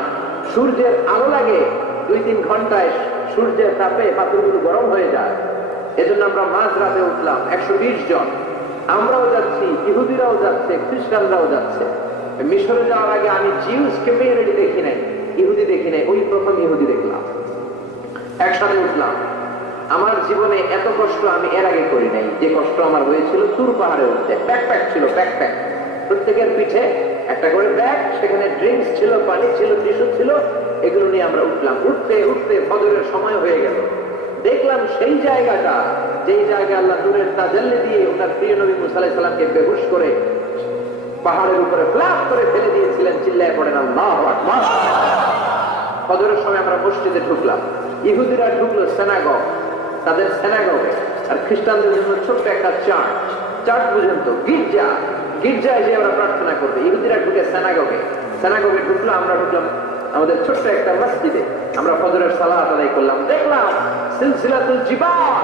সূর্যের আলো লাগে, 2-3 ঘন্টায় সূর্যের তাপে পাথরগুলো গরম হয়ে যায়। এজন্য আমরা মাঝ রাতে উঠলাম, 120 জন। আমরাও যাচ্ছি, ইহুদিরাও যাচ্ছে, খ্রিস্টানরাও যাচ্ছে। মিশরে যাওয়ার আগে আমি জিউস কমিউনিটি দেখি নাই, ইহুদি দেখি নাই, ওই প্রথম ইহুদি দেখলাম। একসাথে উঠলাম। আমার জীবনে এত কষ্ট আমি এর আগে করি নাই, যে কষ্ট আমার হয়েছিল তুর পাহাড়ে উঠতে। ব্যাকপ্যাক ছিল, ব্যাকপ্যাক, প্রত্যেকের পিঠে একটা করে ব্যাগ, সেখানে ড্রিঙ্কস ছিল, পানি ছিল, টিস্যু ছিল, এগুলো নিয়ে আমরা উঠলাম। উঠতে উঠতে ফজরের সময় হয়ে গেল। দেখলাম সেই জায়গাটা, যেই জায়গায় আল্লাহ নূরের তাজাল্লি দিয়ে ওনার প্রিয় নবী মুসা আলাইহিস সালামকে বেহুশ করে পাহাড়ের উপরে ফ্ল্যাট করে ফেলে দিয়েছিলেন। চিল্লায় পড়েন আল্লাহু আকবার। ফজরের সময় আমরা মসজিদে ঢুকলাম। ইহুদিরা ঢুকলো সিনাগগ, তাদের সিনাগগে, আর খ্রিস্টানদের জন্য ছোট্ট একটা চার্চ। চার্চ বুঝেন তো, গির্জা। গির্জায় যে আমরা প্রার্থনা করবো। ইহুদিরা ঢুকে সিনাগগে, সিনাগগে ঢুকলো, আমরা ঢুকলাম আমাদের ছোট্ট একটা মসজিদে। আমরা ফজরের সালাত আদায় করলাম। দেখলাম সিলসিলাতুল জিবাল,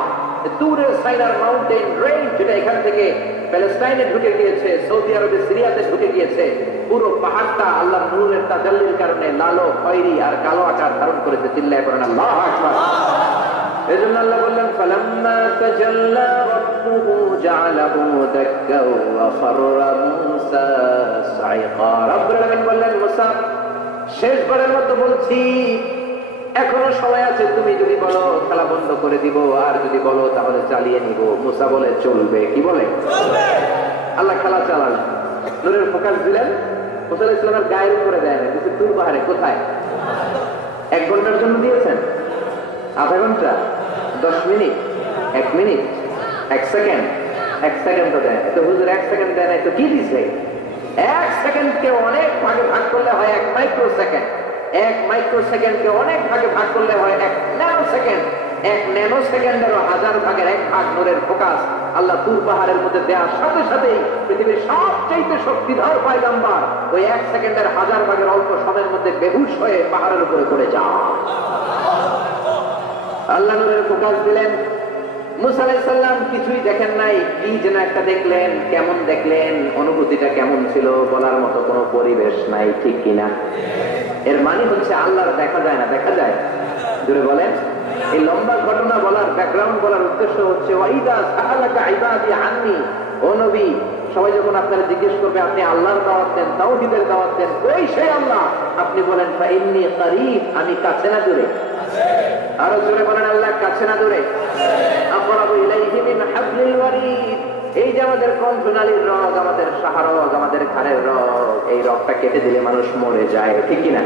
দূরের সাইনার মাউন্টেন রেঞ্জ, যেটা এখান থেকে প্যালেস্টাইনে ঢুকে গিয়েছে, সৌদি আরবে, সিরিয়াতে ঢুকে গিয়েছে। পুরো পাহাড়টা আল্লাহ নূরের তাজাল্লির কারণে লালো, খয়েরি আর কালো আকার ধারণ করেছে। চিল্লায় পড়েন আল্লাহু আকবার। এজন্য আল্লাহ বললেন ফালাম্মা তাজাল্লা রাব্বুহু জাআলাহু দাক্কাও ওয়া ফাররা মূসা সাইকা। রব্বুল আলামিন বললেন, মুসা, শেষবারের মতো বলছি, এখনো সময় আছে, তুমি যদি বলো খেলা বন্ধ করে দিব, আর যদি বলো তাহলে চালিয়ে নিব। মুসা বলে চলবে। কি বলে? আল্লাহ খেলা চালালেন, নূরের ফোকাস দিলেন। মুসা আলাইহিস সালামের গায়ের উপরে দেয় না, কিন্তু তুর পাহাড়ে। কোথায়? 1 ঘন্টার জন্য দিয়েছেন? আধা ঘন্টা? 10 মিনিট? 1 মিনিট? 1 সেকেন্ড? 1 সেকেন্ড তো দেয় তো হুজুর, 1 সেকেন্ড দেয় না তো কি দিছে? 1 সেকেন্ডকে অনেক ভাগে ভাগ করলে হয় 1 মাইক্রো সেকেন্ড। 1 মাইক্রো সেকেন্ডকে অনেক ভাগে ভাগ করলে হয় 1 ন্যানো সেকেন্ড। 1 ন্যানো সেকেন্ডেরও 1000 ভাগের 1 ভাগ নূরের ফোকাস আল্লাহ তুর পাহাড়ের মধ্যে দেওয়ার সাথে সাথেই পৃথিবীর সবচেয়ে শক্তিধর পয়গম্বর ওই 1 সেকেন্ডের 1000 ভাগের অল্প সময়ের মধ্যে বেহুশ হয়ে পাহাড়ের উপরে পড়ে যান। আল্লাহ নূরের ফোকাস দিলেন। মুসা আলাইহিস সালাম কিছুই দেখেন নাই, কি যেন একটা দেখলেন। কেমন দেখলেন? অনুভূতিটা কেমন ছিল বলার মতো কোনো পরিবেশ নাই, ঠিক কিনা? এর মানে হচ্ছে আল্লাহর দেখা যায় না, দেখা যায়। জোরে বলেন। এই লম্বা ঘটনা বলার, ব্যাকগ্রাউন্ড বলার উদ্দেশ্য হচ্ছে ওয়াইদা সাআলাকা ইবাদি আন্নি, ও নবী, সবাই যখন আপনারা জিজ্ঞেস করবে, আপনি আল্লাহর দাওয়াত দেন, তাওহীদের দাওয়াত দেন, কই সেই আল্লাহ? আপনি বলেন ফাইন্নী করিব, আমি কাছে না দূরে? আরো জোরে বলেন, আল্লাহ কাছে না দূরে? আকরাবু ইলাইহি মিন হাবলিল ওয়ারিদ। এই যে আমাদের কণ্ঠনালীর রগ, আমাদের সাহারগ, আমাদের ঘাড়ের রগ, এই রগটা কেটে দিলে মানুষ মরে যায়, ঠিক কিনা?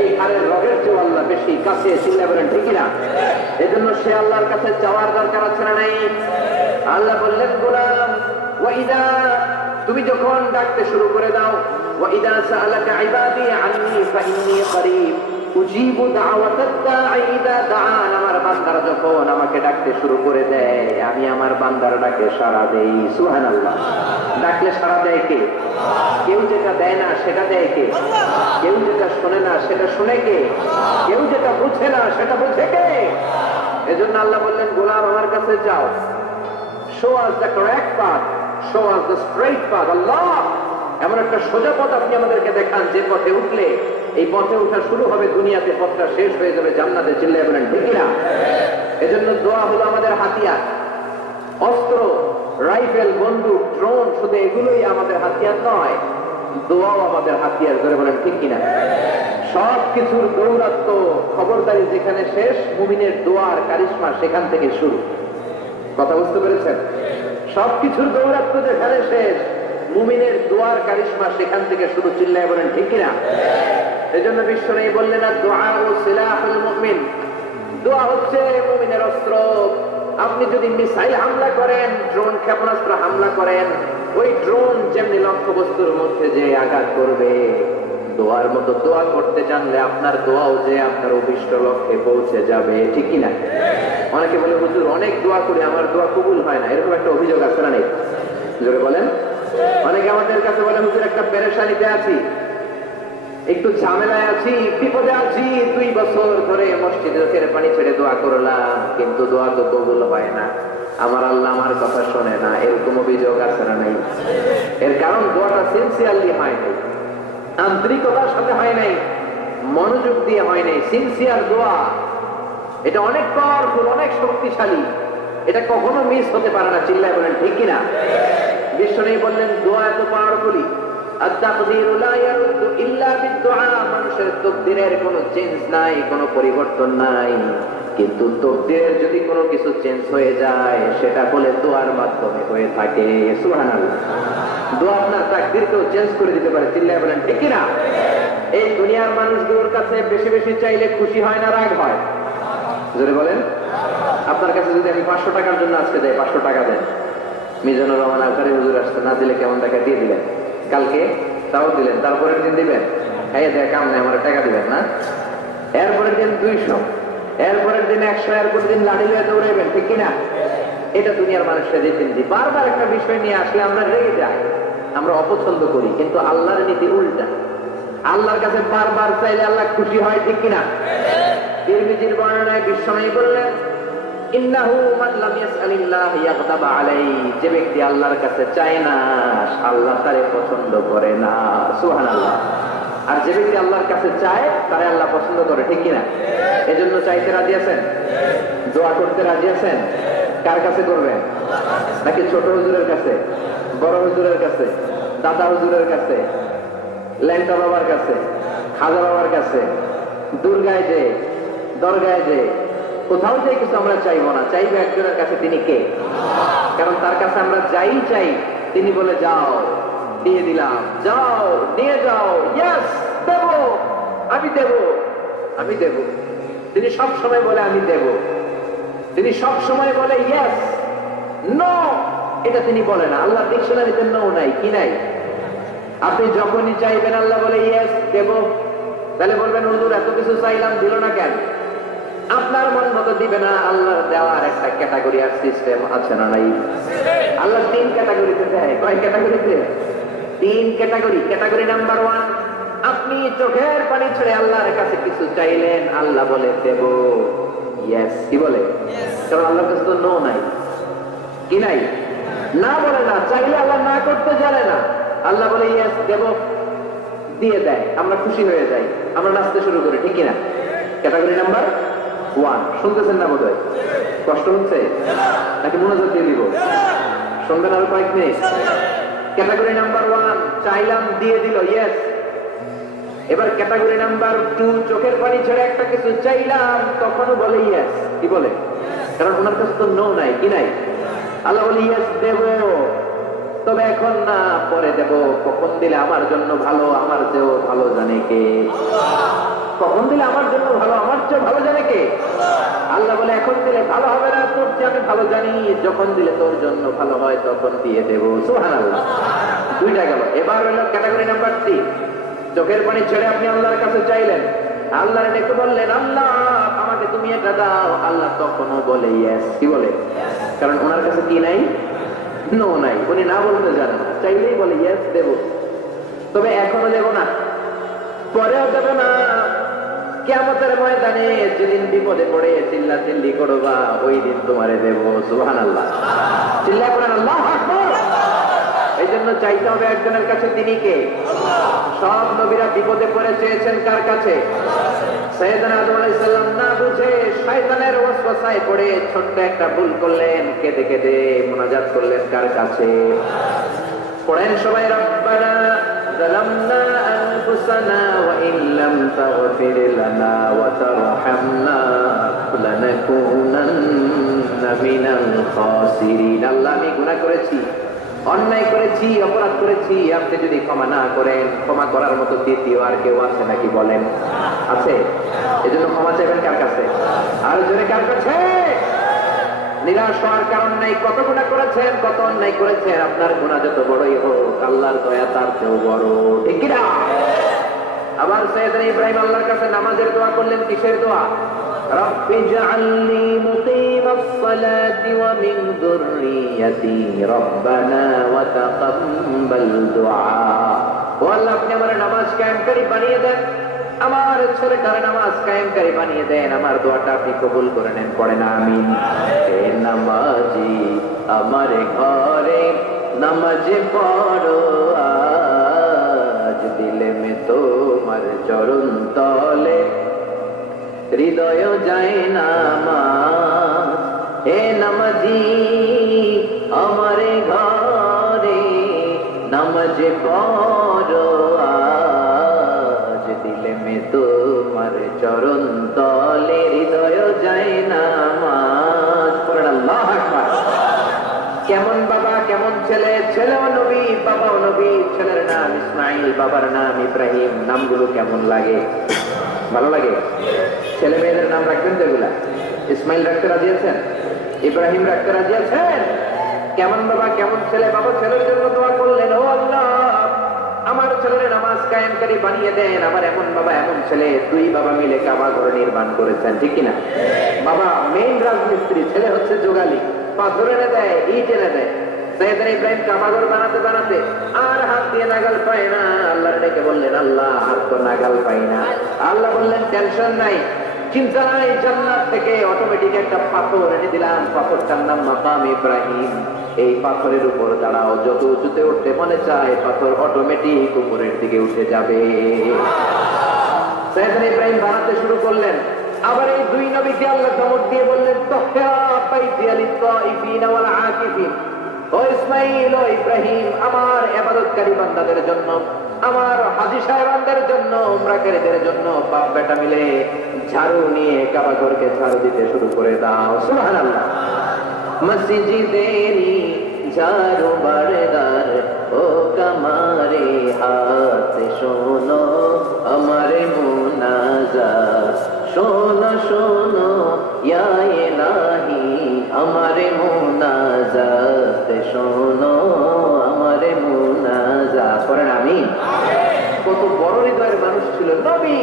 এই ঘাড়ের রগের চেয়ে আল্লাহ বেশি কাছে। চিল্লায় বলেন ঠিক কিনা? এজন্য সে আল্লাহর কাছে যাওয়ার দরকার আছে না নাই? আল্লাহ বললেন, গোলাম, ওয়াইদা, তুমি যখন ডাকতে শুরু করে দাও, ওয়াইদা সাআলাকা ইবাদি আন্নী ফাইন্নী করিব উজিবু দাওয়াতাদ দাঈ ইযা দাআন। আমার বান্দারা যখন আমাকে ডাকতে শুরু করে দেয়, আমি আমার বান্দার ডাকে সাড়া দেই। সুবহানাল্লাহ। ডাকলে সাড়া দেয় কে? কেউ যেটা দেয় না সেটা দেয় কে? কেউ যেটা শোনে না সেটা শুনে কে? কেউ যেটা বুঝে না সেটা বুঝে কে? এজন্য আল্লাহ বললেন, গোলাম, আমার কাছে যাও, show us the correct path, show us the straight path. আল্লাহ, এমন একটা সোজা পথ আপনি আমাদেরকে দেখান, যে পথে উঠলে এই পথে উঠা শুরু হবে দুনিয়াতে, পথটা শেষ হয়ে যাবে জান্নাতে। চিল্লায় বলেন ঠিক কিনা? এজন্য দোয়া হলো আমাদের হাতিয়ার। অস্ত্র, রাইফেল, বন্দুক, ড্রোন, শুধু এগুলোই আমাদের হাতিয়ার নয়, দোয়াও আমাদের হাতিয়ার। ধরে বলেন ঠিক কিনা? সব কিছুর দৌরাত্ম্য, খবরদারি যেখানে শেষ, মুমিনের দোয়ার কারিশমা সেখান থেকে শুরু। কথা বুঝতে পেরেছেন? সবকিছুর দৌরাত্ম্য যেখানে শেষ, মুমিনের দোয়ার কারিশমা সেখান থেকে শুরু। চিল্লায় বলেন ঠিক কিনা? এজন্য বিশ্বনবী বললেন, দুআউ সিলাহুল মুমিন, দোয়া হচ্ছে মুমিনের অস্ত্র। আপনি যদি মিসাইল হামলা করেন, ড্রোন ক্ষেপণাস্ত্র হামলা করেন, ওই ড্রোন যেমনি লক্ষ্যবস্তুর মধ্যে যে আঘাত করবে, দোয়ার মতো দোয়া করতে জানলে আপনার দোয়াও যে আপনার অভিষ্ট লক্ষ্যে পৌঁছে যাবে, ঠিক কিনা? অনেকে বলে, হুজুর, অনেক দোয়া করি, আমার দোয়া কবুল হয় না, এরকম একটা অভিযোগ আছে না নেই? জোরে বলেন। অনেকে আমাদের কাছে বলে, হুজুর, একটা পেরেশানিতে আছি, একটু ঝামেলায় আছি, বিপদে আছি, 2 বছর ধরে মসজিদে চোখের পানি ছেড়ে দোয়া করলাম, কিন্তু দোয়া তো কবুল হয় না, আমার আল্লাহ আমার কথা শোনে না, এরকম অভিযোগ আছে না নাই? এর কারণ দোয়াটা সিনসিয়ারলি হয় নাই, আন্তরিকতার সাথে হয় নাই, মনোযোগ দিয়ে হয় নাই। সিনসিয়ার দোয়া এটা অনেক পাওয়ারফুল, অনেক শক্তিশালী, এটা কখনো মিস হতে পারে না। চিল্লায় বলেন ঠিক কিনা? বিশ্বনবী বললেন দোয়া এত পাওয়ারফুলি, আত-তাকদীরু লা ইয়ারুদ্দু ইল্লা বিদ-দুআ, মানুষের তাকদীরের কোনো চেঞ্জ নাই, কোনো পরিবর্তন নাই, কিন্তু তাকদীরের যদি কোনো কিছু চেঞ্জ হয়ে যায় সেটা বলে দোয়ার মাধ্যমে হয়ে থাকে। সুবহানাল্লাহ। দোয়া আপনার তাকদীরকেও চেঞ্জ করে দিতে পারে। চিল্লায় বলেন ঠিক কিনা? এই দুনিয়ার মানুষগুলোর কাছে বেশি বেশি চাইলে খুশি হয় না রাগ হয়? জোরে বলেন। আপনার কাছে যদি আমি 500 টাকার জন্য আজকে দেয়, 500 টাকা দেন, মিজানুর রহমান আলকারী হুজুর আসছে, না দিলে কেমন টাকা দিয়ে দিলেন, কালকে তাও দিলেন, তারপরের দিন দিবেন, হ্যাঁ দেখ কাম নেই, আমার টাকা দিবেন না, এরপরের দিন 200, এরপরের দিন 100, এরপরের দিন লাঠি লয়ে দৌড়াইবেন, ঠিক কিনা? এটা দুনিয়ার মানুষের রীতিনীতি। বারবার একটা বিষয় নিয়ে আসলে আমরা রেগে যাই, আমরা অপছন্দ করি, কিন্তু আল্লাহর নীতি উল্টা। আল্লাহর কাছে বারবার চাইলে আল্লাহ খুশি হয়, ঠিক কিনা? তিরমিজির বর্ণনায় বিশ্বনবী বললেন, ইন্নাহু মান লাম ইয়াসআলিল্লাহ ইয়াগদাব আলাইহি, যে ব্যক্তি আল্লাহর কাছে চায় না আল্লাহ তারে পছন্দ করে না। সুবহানাল্লাহ। আর যে ব্যক্তি আল্লাহর কাছে চায় তারে আল্লাহ পছন্দ করে, ঠিক কিনা? এজন্য চাইতে রাজি আছেন? দোয়া করতে রাজি আছেন? কার কাছে করবেন? নাকি ছোট হুজুরের কাছে, বড় হুজুরের কাছে, দাদা হুজুরের কাছে, ল্যাংটা বাবার কাছে, খাজা বাবার কাছে, দুর্গায় যে, দরগায় যে, কোথাও যে কিছু আমরা চাইবো না, চাইবো একজনের কাছে। তিনি কে? কারণ তার কাছে আমরা যাই চাই তিনি বলে যাও, দিয়ে দিলাম, যাও নিয়ে যাও, ইয়েস দেব, আমি দেব, আমি দেব। তিনি সব সময় বলে আমি দেব, তিনি সব সময় বলে ইয়েস, নো এটা তিনি বলে না। আল্লাহ ডিকশনারিতে নো নাই, কি নাই? আপনি যখনই চাইবেন আল্লাহ বলে ইয়েস দেব, তাহলে বলবেন হুজুর এত কিছু চাইলাম দিল না কেন? আপনার মন মতো দিবে না। আল্লাহর দেওয়ার একটা ক্যাটাগরি আর সিস্টেম আছে না নাই? আল্লাহ 3 ক্যাটাগরিতে দেয়। কয় ক্যাটাগরিতে? 3 ক্যাটাগরি। ক্যাটাগরি নাম্বার 1, আপনি চোখের পানি ছেড়ে আল্লাহর কাছে কিছু চাইলেন, আল্লাহ বলে দেব, ইয়েস। কি বলে? কারণ আল্লাহর কাছে তো নো নাই, কি নাই? না বলে না, চাইলে আল্লাহ না করতে জানে না, আল্লাহ বলে ইয়েস দেব, দিয়ে দেয়, আমরা খুশি হয়ে যাই, আমরা নাচতে শুরু করি, ঠিক কিনা? Category number 1। শুনতেছেন না বোধহয়? কষ্ট হচ্ছে নাকি মনোযোগ দিয়ে দিব? শুনবেন আরো কয়েক মিনিট। ক্যাটাগরি নাম্বার 1, চাইলাম দিয়ে দিল, ইয়েস। এবার ক্যাটাগরি নাম্বার 2, চোখের পানি ছেড়ে একটা কিছু চাইলাম, তখনও বলে ইয়েস। কি বলে? কারণ ওনার কাছে তো নো নাই, কি নাই? আল্লাহ বলে ইয়েস দেব, তবে এখন না, পরে দেব। কখন দিলে আমার জন্য ভালো, আমার চেয়েও ভালো জানে কে? কখন দিলে আমার জন্য ভালো, আমার চেয়ে ভালো জানে কে? আল্লাহ বলে এখন দিলে ভালো হবে না, তোর চেয়ে আমি ভালো জানি, যখন দিলে তোর জন্য ভালো হয় তখন দিয়ে দেব। সুবহানাল্লাহ। 2টা গেল। এবার হলো ক্যাটাগরি নাম্বার 3, চোখের পানি ছেড়ে আপনি আল্লাহর কাছে চাইলেন, আল্লাহর ডেকে বললেন আল্লাহ আমাকে তুমি এটা দাও, আল্লাহ তখনও বলে ইয়েস। কি বলে? কারণ ওনার কাছে কি নাই? নো নাই, উনি না বলতে জানেন না, চাইলেই বলে ইয়েস দেব, তবে এখনো দেব না, পরেও দেব না। কিয়ামতের ময়দানে যেদিন বিপদে পড়ে চিল্লা চিল্লি করবা, ওই দিন তোমারে দেব। সুবহানাল্লাহ। চিল্লা করেন আল্লাহু আকবার। এই জন্য চাইতে হবে একজনের কাছে, তিনি কে? সব নবীরা বিপদে পড়ে চেয়েছেন কার কাছে? সাইয়েদনা আদম আলাইহিস সালাম না বুঝে শয়তানের ওয়াসওয়াসায় পড়ে ছোট্ট একটা ভুল করলেন, কেঁদে কেঁদে মুনাজাত করলেন কার কাছে? পড়েন সবাই, রব্বানা যালামনা আনফুসানা ওয়া ইন লাম তাগফির লানা ওয়া তারহামনা লানাকুনান্না মিনাল খাসিরিন। আল্লাহ আমি গুনাহ করেছি, অন্যায় করেছি, অপরাধ করেছি, আপনি যদি ক্ষমা না করেন, ক্ষমা করার মতো দ্বিতীয় আর কেউ আছে নাকি বলেন? আছে? এজন্য ক্ষমা চাইবেন কার কাছে? আর জোরে কার কাছে? নিরাশ হওয়ার কারণ নাই। কত গুনাহ করেছেন, কত অন্যায় করেছেন, আপনার গুনাহ যত বড়ই হোক আল্লাহর দয়া তার চেয়েও বড়, ঠিক কি না? আবার সাইয়েদনা ইব্রাহিম আল্লাহর কাছে নামাজের দোয়া করলেন, কিসের দোয়া? رب اجعلني مقيم الصلاة ومن ذريتي ربنا وتقبل دعاء ও আল্লাহ আপনি আমার নামাজ কায়েমকারী বানিয়ে দেন, আমার ছেলেটার নামাজ কায়েমকারী বানিয়ে দেন, আমার দোয়াটা আপনি কবুল করে নেন। পড়েন আমিন। হে নামাজি আমার ঘরে নামাজ পড়ো আজ, দিলে মে তোমার চরণ তলে হৃদয় যায় নামাজ। হে নামাজি আমার ঘরে নামাজ পড়ো আজ, দিলে মে তোমার চরণ তলে হৃদয় যায় নামাজ। পড়েন আল্লাহু আকবার। কেমন বাবা কেমন ছেলে, ছেলেও নবী বাবাও নবী, ছেলের নাম ইসমাইল বাবার নাম ইব্রাহিম, নামগুলো কেমন লাগে? ভালো লাগে? ছেলে মেয়েদের নাম রাখবেন তো এগুলা? ইসমাইল রাখতে রাজি আছেন? ইব্রাহিম রাখতে রাজি আছেন? কেমন বাবা কেমন ছেলে, বাবা ছেলের জন্য দোয়া করলেন, ও আল্লাহ আমার ছেলের নামাজ কায়েমকারী বানিয়ে দেন। আমার এমন বাবা এমন ছেলে, দুই বাবা মিলে কাবা ঘর নির্মাণ করেছেন, ঠিক কিনা? বাবা মেইন রাজমিস্ত্রি, ছেলে হচ্ছে যোগালী, পাথর এনে দেয়, ইট এনে দেয়। সাইয়েদনা ইব্রাহিম কাবাঘর বানাতে বানাতে আর হাত দিয়ে নাগাল পায় না, আল্লাহর ডেকে বললেন, আল্লাহ আর তো নাগাল পাই না। আল্লাহ বললেন টেনশন নাই, চিন্তা নাই, জান্নাত থেকে অটোমেটিক একটা পাথর এনে দিলাম, পাথরটার নাম মাকাম ইব্রাহিম। এই পাথরের উপর দাঁড়াও, যত উঁচুতে উঠতে মনে চায় পাথর অটোমেটিক উপরের দিকে উঠে যাবে। সাইয়েদনা ইব্রাহিম বানাতে শুরু করলেন। আবার এই দুই নবীকে আল্লাহ ধমক দিয়ে বললেন, তাহরা বাইতি লিত-তাইফিন ওয়াল আকিফিন। ও ইসমাইল ও ইব্রাহিম, আমার ইবাদতকারী বান্দাদের জন্য, আমার হাজী সাহেবানদের জন্য, উমরাকারীদের জন্য বাপ বেটা মিলে ঝাড়ু নিয়ে কাবা ঘরকে ঝাড়ু দিতে শুরু করে দাও। সুবহানাল্লাহ। মসজিদেরি ঝাড়ু বারদার ও কামারে হাত শোনো আমারে মুনাজাত, শোনো শোনো ইয়া ইলাহি আমারে মুনাজাত, শোনো আমারে মুনাজাত। করেন আমিন। কত বড় হৃদয়ের মানুষ ছিল নবী,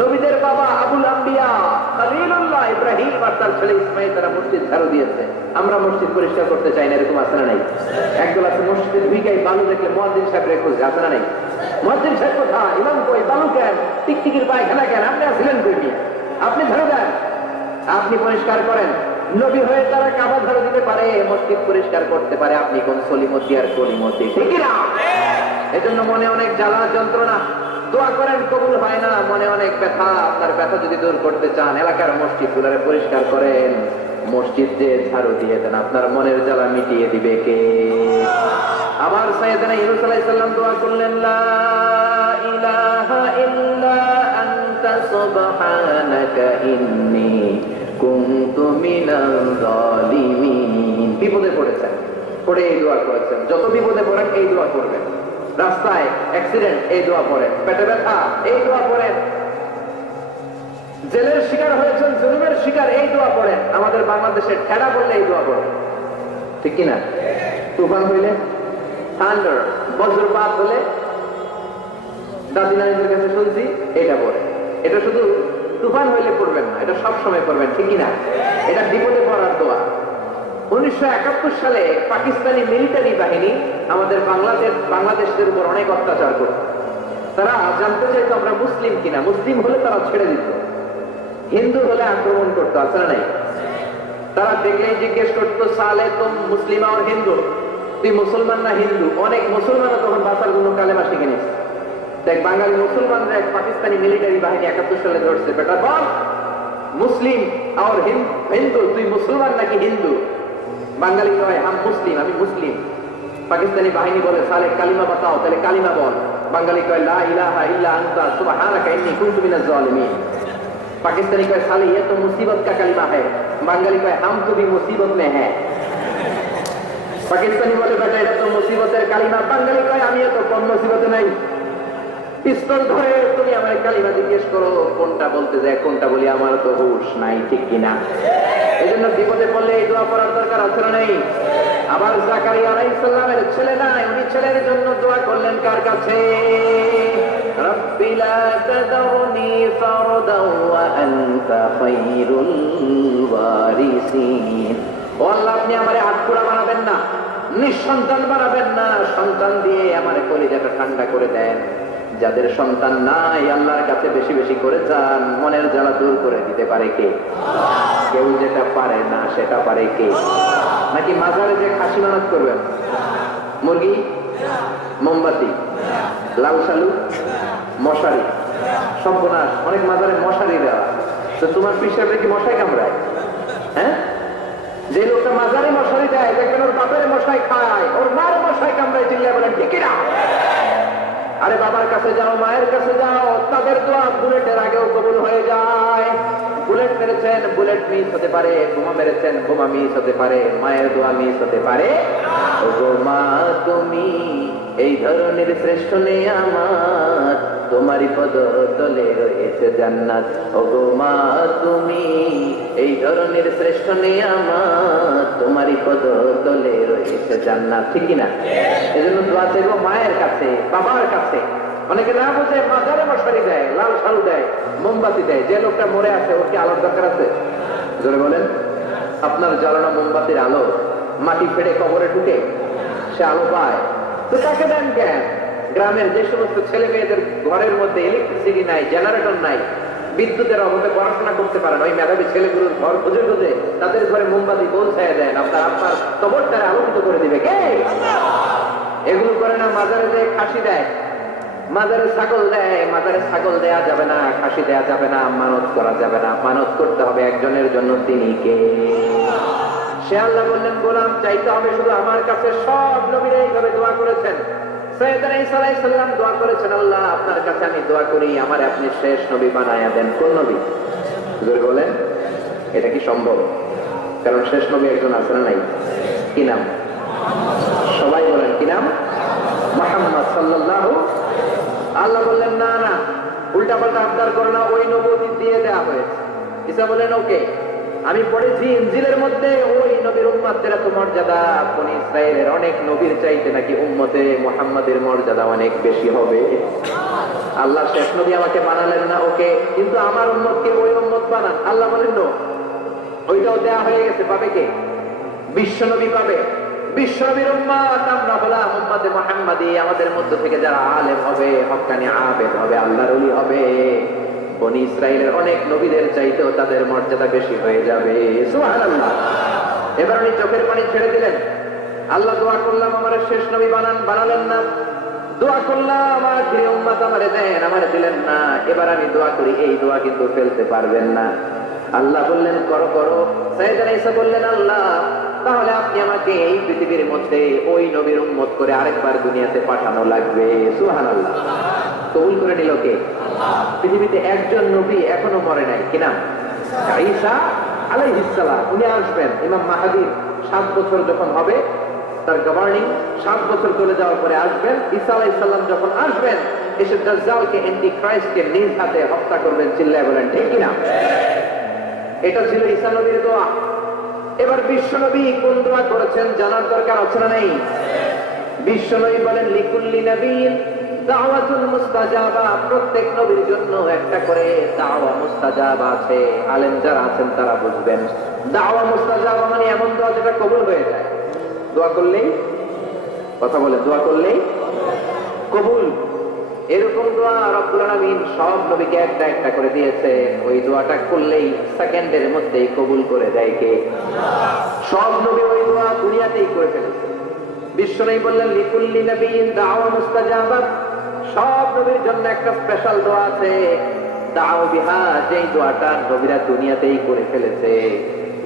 নবীদের বাবা আবুল আম্বিয়া খলিলুল্লাহ ইব্রাহিম আর তার ছেলে ইসমাইল, তারা মসজিদ ঝাড়ু দিয়েছে। আমরা মসজিদ পরিষ্কার করতে চাই না, এরকম আছে না নাই? একদল আছে মসজিদের ভিগাই বালু দেখলে মুয়াজ্জিন সাহেব খোঁজে, আছে না নাই? মুয়াজ্জিন সাহেব কোথায়, ইমাম কই, বালু কেন, টিকটিকির পায়ে খেলা কেন, আপনি আসলেন কই? আপনি ঝাড়ু দেন, আপনি পরিষ্কার করেন। নবী হয়ে তারা কাবা ঝাড়ু দিতে পারে, মসজিদ পরিষ্কার করতে পারে, আপনি কোন সলিমতি আর কলিমতি, ঠিক না? এজন্য মনে অনেক জ্বালা যন্ত্রণা, দোয়া করেন কবুল হয় না, মনে অনেক ব্যথা, আপনার ব্যথা যদি দূর করতে চান এলাকার মসজিদ গুলারে পরিষ্কার করেন, মসজিদ যে ঝাড়ু দিয়ে দেন, আপনার মনের জ্বালা মিটিয়ে দিবে কে? আবার সাইয়েদনা ইউনূস আলাইহিস সালাম দোয়া করলেন, লা ইলাহা ইল্লা আনতা সুবহানাকা ইন্নী কুনতু মিনাল যালিমিন। বিপদে পড়েছেন, পড়ে এই দোয়া করেছেন। যত বিপদে পড়েন এই দোয়া করবেন। রাস্তায় অ্যাক্সিডেন্ট, এই দোয়া পড়েন। পেটে ব্যথা, এই দোয়া পড়েন। জেলের শিকার হয়েছেন, জুলুমের শিকার, এই দোয়া পড়েন। আমাদের বাংলাদেশের ঠেড়া বললে এই দোয়া পড়েন, ঠিক কিনা? তুফান হইলে, থান্ডার বজ্রপাত হলে, দাদি নানিদের কাছে শুনছি এটা পড়ে। এটা শুধু তুফান হইলে পড়বেন না, এটা সব সময় পড়বেন, ঠিক কিনা? এটা বিপদে পড়ার দোয়া। 1971 সালে পাকিস্তানি মিলিটারি বাহিনী আমাদের বাংলাদেশের উপর অনেক অত্যাচার করত। তারা জানতে চাইতো আমরা মুসলিম কিনা, মুসলিম হলে তারা ছেড়ে দিত, হিন্দু হলে আক্রমণ করতো, আছে না নাই? তারা দেখলেই জিজ্ঞেস করতো, সালে তুম মুসলিম আর হিন্দু, তুই মুসলমান না হিন্দু? অনেক মুসলমানরা তখন বাসার গুলো কালেমা শিখে নিচ্ছে। দেখ বাঙালি মুসলমানরা এক পাকিস্তানি মিলিটারি বাহিনী 71 সালে ধরছে, বেটা বল মুসলিম আর হিন্দু, তুই মুসলমান নাকি হিন্দু? বাঙালি কয় হাম মুসলিম, আমি মুসলিম। পাকিস্তানি বাহিনী বলে, সালে কালিমা বাতাও, তাহলে কালিমা বল। বাঙালি কয় লা ইলাহা ইল্লা আনতা সুবহানাকা ইন্নী কুনতু মিনাজ জালিমিন। पाकिस्तानी कहे साले ये तो मुसीबत का कलिमा है, बंगाली कहे हम तो भी मुसीबत में है। पाकिस्तानी बोले बेटा এটা তো মুসিবতের কালিমা, বাঙালি কয় আমি তো কোন মুসিবতে নাই। পিস্তল ধরে তুমি আমার কালিমা জিজ্ঞেস করো কোনটা বলতে যায় কোনটা বলি, আমার তো হুঁশ নাই, ঠিক কিনা? এজন্য বিপদে পড়লে এই দোয়া পড়ার দরকার আছে না নেই? আবার জাকারিয়া আলাইহিস সালামের ছেলে নাই, উনি ছেলের জন্য দোয়া করলেন কার কাছে? রব্বি লা তাদারনি ফারদাও ওয়া আনতা খায়রুল ওয়ারিসিন। ও আল্লাহ আপনি আমারে হাতকুড়া বানাবেন না, নিঃসন্তান বানাবেন না, সন্তান দিয়ে আমার কলিজাটা ঠান্ডা করে দেন। যাদের সন্তান নাই আল্লাহর কাছে বেশি বেশি করে চান, মনের জ্বালা দূর করে দিতে পারে কে? কেউ যেটা পারে না সেটা পারে কে? নাকি মাজারে যে খাসি মানত করবেন, মুরগি, মোমবাতি, লাল সালু, মশারি, সর্বনাশ, অনেক মাজারে মশারি দেওয়া। তো তোমার পিসাবে কি মশাই কামড়ায়? হ্যাঁ, যে লোকটা মাজারে মশারি দেয় দেখবেন ওর বাপের মশাই খায়, ওর মার মশাই কামড়ায়, চিল্লায় বলেন ঠিক না? আরে বাবার কাছে যাও, মায়ের কাছে যাও, তাদের দোয়া বুলেটের আগেও কবুল হয়ে যায়। বুলেট মেরেছেন, বুলেট মিস হতে পারে, বোমা মেরেছেন, বোমা মিস হতে পারে, মায়ের দোয়া মিস হতে পারে। ওগো মা তুমি এই ধরনের শ্রেষ্ঠ নেয়ামত, তোমারই পদতলে রয়েছে জান্নাত। ওগো মা তুমি এই ধরনের শ্রেষ্ঠ নেয়ামত, তোমারই পদতলে রয়েছে জান্নাত। ঠিক কিনা? এজন্য দোয়া চাইবো মায়ের কাছে, বাবার কাছে। অনেকে না বুঝে মাজারে মশারি দেয়, লাল সালু দেয়, মোমবাতি দেয়। যে লোকটা মরে আছে ওর কি আলোর দরকার আছে? জোরে বলেন। আপনার জ্বালানো মোমবাতির আলো মাটি ফেড়ে কবরে ঢুকে সে আলো পায়, তো তাকে দেন কেন? গ্রামের যে সমস্ত ছেলে মেয়েদের ঘরের মধ্যে ইলেকট্রিসিটি নাই, জেনারেটর নাই, বিদ্যুতের অভাবে পড়াশোনা করতে পারেন, ওই মেধাবী ছেলেগুলোর ঘর খুঁজে খুঁজে তাদের ঘরে মোমবাতি পৌঁছায় দেন। আপনার কবরটারে আলোকিত করে দিবে কে? এগুলো করে না। মাজারে যে খাসি দেয়, মাজারে ছাগল দেয়, মাজারে ছাগল দেয়া যাবে না, খাসি দেয়া যাবে না, মানত করা যাবে না। মানত করতে হবে একজনের জন্য, তিনি কে? সে আল্লাহ বললেন গোলাম চাইতে হবে শুধু আমার কাছে। সব নবীরা এইভাবে দোয়া করেছেন। সৈয়দনা ঈসা আলাইহিস সালাম দোয়া করেছেন, আল্লাহ আপনার কাছে আমি দোয়া করি আমার আপনি শেষ নবী বানায়া দেন। কোন নবী? জোরে বলেন। এটা কি সম্ভব? কারণ শেষ নবী একজন আছে না নাই? কি নাম? সবাই বলেন কি নাম? মুহাম্মদ সাল্লাল্লাহু। আল্লাহ বললেন না না, উল্টা পাল্টা আবদার করো না, ওই নবুয়ত দিয়ে দেয়া হয়েছে। ঈসা বলেন ওকে, আমি পড়েছি ইনজিলের মধ্যে ওই নবীর উম্মতের এত মর্যাদা, বনি ইসরাইলের অনেক নবীর চাইতে নাকি উম্মতে মুহাম্মাদের মর্যাদা অনেক বেশি হবে। আল্লাহ শেষ নবী আমাকে বানালেন না ওকে, কিন্তু আমার উম্মতকে ওই উম্মত বানান। আল্লাহ বলেন নো, ওইটাও দেয়া হয়ে গেছে। পাবে কে? বিশ্ব নবী পাবে। বিশ্ব নবীর উম্মত আমরা হলাম উম্মতে মুহাম্মাদি। আমাদের মধ্য থেকে যারা আলেম হবে, হক্কানি আবেদ হবে, আল্লাহর ওলি হবে, বনি ইসরাইলের অনেক নবীদের চাইতেও তাদের মর্যাদা বেশি হয়ে যাবে। সুবহানাল্লাহ। এবার উনি চোখের পানি ছেড়ে দিলেন। আল্লাহ দোয়া করলাম আমার শেষ নবী বানান, বানালেন না। দোয়া করলাম আমার আখিরি উম্মত আমারে দেন, আমারে দিলেন না। এবার আমি দোয়া করি, এই দোয়া কিন্তু ফেলতে পারবেন না। আল্লাহ বললেন করো করো। সাইয়েদনা ঈসা বললেন আল্লাহ তাহলে আপনি আমাকে এই পৃথিবীর মধ্যে ওই নবীর উম্মত করে আরেকবার দুনিয়াতে পাঠানো লাগবে। সুবহানাল্লাহ। কবুল করে নিল কে? পৃথিবীতে একজন নবী এখনো মরে নাই। কি নাম? ঈসা আলাইহিস সালাম। উনি আসবেন। ইমাম মাহদী 7 বছর যখন হবে, তার গভর্নিং 7 বছর চলে যাওয়ার পরে আসবেন। ঈসা আলাইহিস সালাম যখন আসবেন, এসে দাজ্জালকে, অ্যান্টি ক্রাইস্টকে নিজ হাতে হত্যা করবেন। চিল্লায় বলেন ঠিক কি না? এটা ছিল ঈসা নবীর দোয়া। এবার বিশ্ব নবী কোন দোয়া করেছেন জানার দরকার আছে না নেই? বিশ্ব নবী বলেন লিকুল্লি নবিয়্যিন দাওয়াতুল মুস্তাজাবা। প্রত্যেক নবীর জন্য একটা করে দাওয়া মুস্তাজাবা আছে। আলেম যারা আছেন তারা বুঝবেন। দাওয়া মুস্তাজাবা মানে এমন দোয়া যেটা কবুল হয়ে যায়। দোয়া করলেই, কথা বলে, দোয়া করলেই কবুল। এরকম দোয়া রব্বুল আলামিন সব নবীকে একটা একটা করে দিয়েছে। ওই দোয়াটা করলেই সেকেন্ডের মধ্যেই কবুল করে দেয় কে? সব নবী ওই দোয়া দুনিয়াতেই করে ফেলেছে। বিশ্ব নবী বললেন লিকুল্লি নবিয়্যিন দাওয়া মুস্তাজাবা। সব নবীর জন্য একটা স্পেশাল দোয়া আছে, দাও বিহা, যেই দোয়াটা নবীরা দুনিয়াতেই করে ফেলেছে।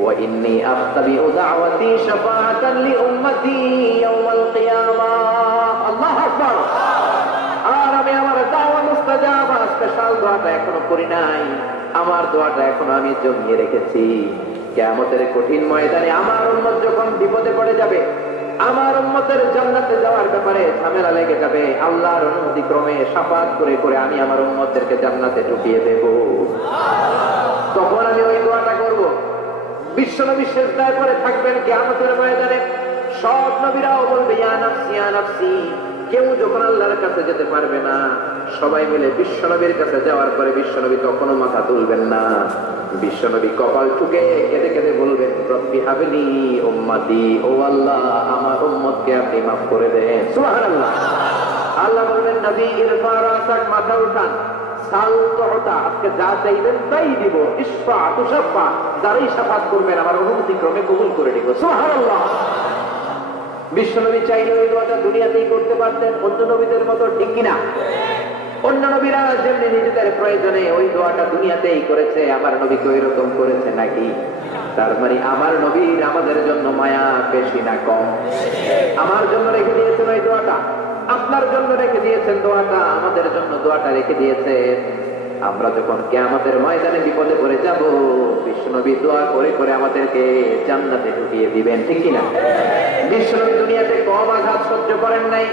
ওয়া ইন্নী আফতাবিউ দাওয়াতি শাফাআতান লি উম্মতি ইয়াওমাল কিয়ামাহ। আল্লাহু আকবার। আর আমি আমার দাওয়া মুস্তাজাবা স্পেশাল দোয়াটা এখনো করি নাই। আমার দোয়াটা এখনো আমি জমিয়ে রেখেছি। কিয়ামতের কঠিন ময়দানে আমার উম্মত যখন বিপদে পড়ে যাবে, আমার উম্মতের জান্নাতে যাওয়ার ব্যাপারে ঝামেলা লেগে যাবে, আল্লাহর অনুমতি ক্রমে শাফাত করে করে আমি আমার উম্মতদেরকে জান্নাতে ঢুকিয়ে দেব। তখন আমি ওই দোয়াটা করব। বিশ্ব নবী সিজদায় পড়ে থাকবেন কিয়ামতের ময়দানে। সব নবীরাও বলবে ইয়া নাফসি ইয়া নাফসি। কেউ যখন আল্লাহর কাছে যেতে পারবে না, সবাই মিলে বিশ্বনবীর কাছে যাওয়ার পরে বিশ্বনবী তখনও মাথা তুলবেন না। বিশ্বনবী কপাল ঠুকে কেঁদে কেঁদে বলবেন, রব্বি হাবলি উম্মতি, ও আল্লাহ আমার উম্মতকে আপনি মাফ করে দেন। সুবহানাল্লাহ। আল্লাহ বলবেন, নবী ইরফা রাসাক, মাথা উঠান, সাল তুতা, আজকে যা চাইবেন তাই দিব, ইশফা তুশাফা, যারাই শাফাত করবেন আমার অনুমতি ক্রমে কবুল করে দিব। সুবহানাল্লাহ। বিশ্বনবী চাইলে ওই দোয়াটা দুনিয়াতেই করতে পারতেন, অন্য নবীদের মতো, ঠিক কিনা? অন্য নবীরা যেমনি নিজেদের প্রয়োজনে ওই দোয়াটা দুনিয়াতেই করেছে, আমার নবী ওই রকম করেছে নাকি? তার মানে আমার নবীর আমাদের জন্য মায়া বেশি না কম? আমার জন্য রেখে দিয়েছেন ওই দোয়াটা, আপনার জন্য রেখে দিয়েছেন দোয়াটা, আমাদের জন্য দোয়াটা রেখে দিয়েছেন। আমরা যখন কিয়ামতের ময়দানে বিপদে পড়ে যাব, বিশ্বনবী দোয়া করে করে আমাদেরকে জান্নাতে ঢুকিয়ে দিবেন, ঠিক কিনা? বিশ্বনবী দুনিয়াতে কম আঘাত সহ্য করেন নাই।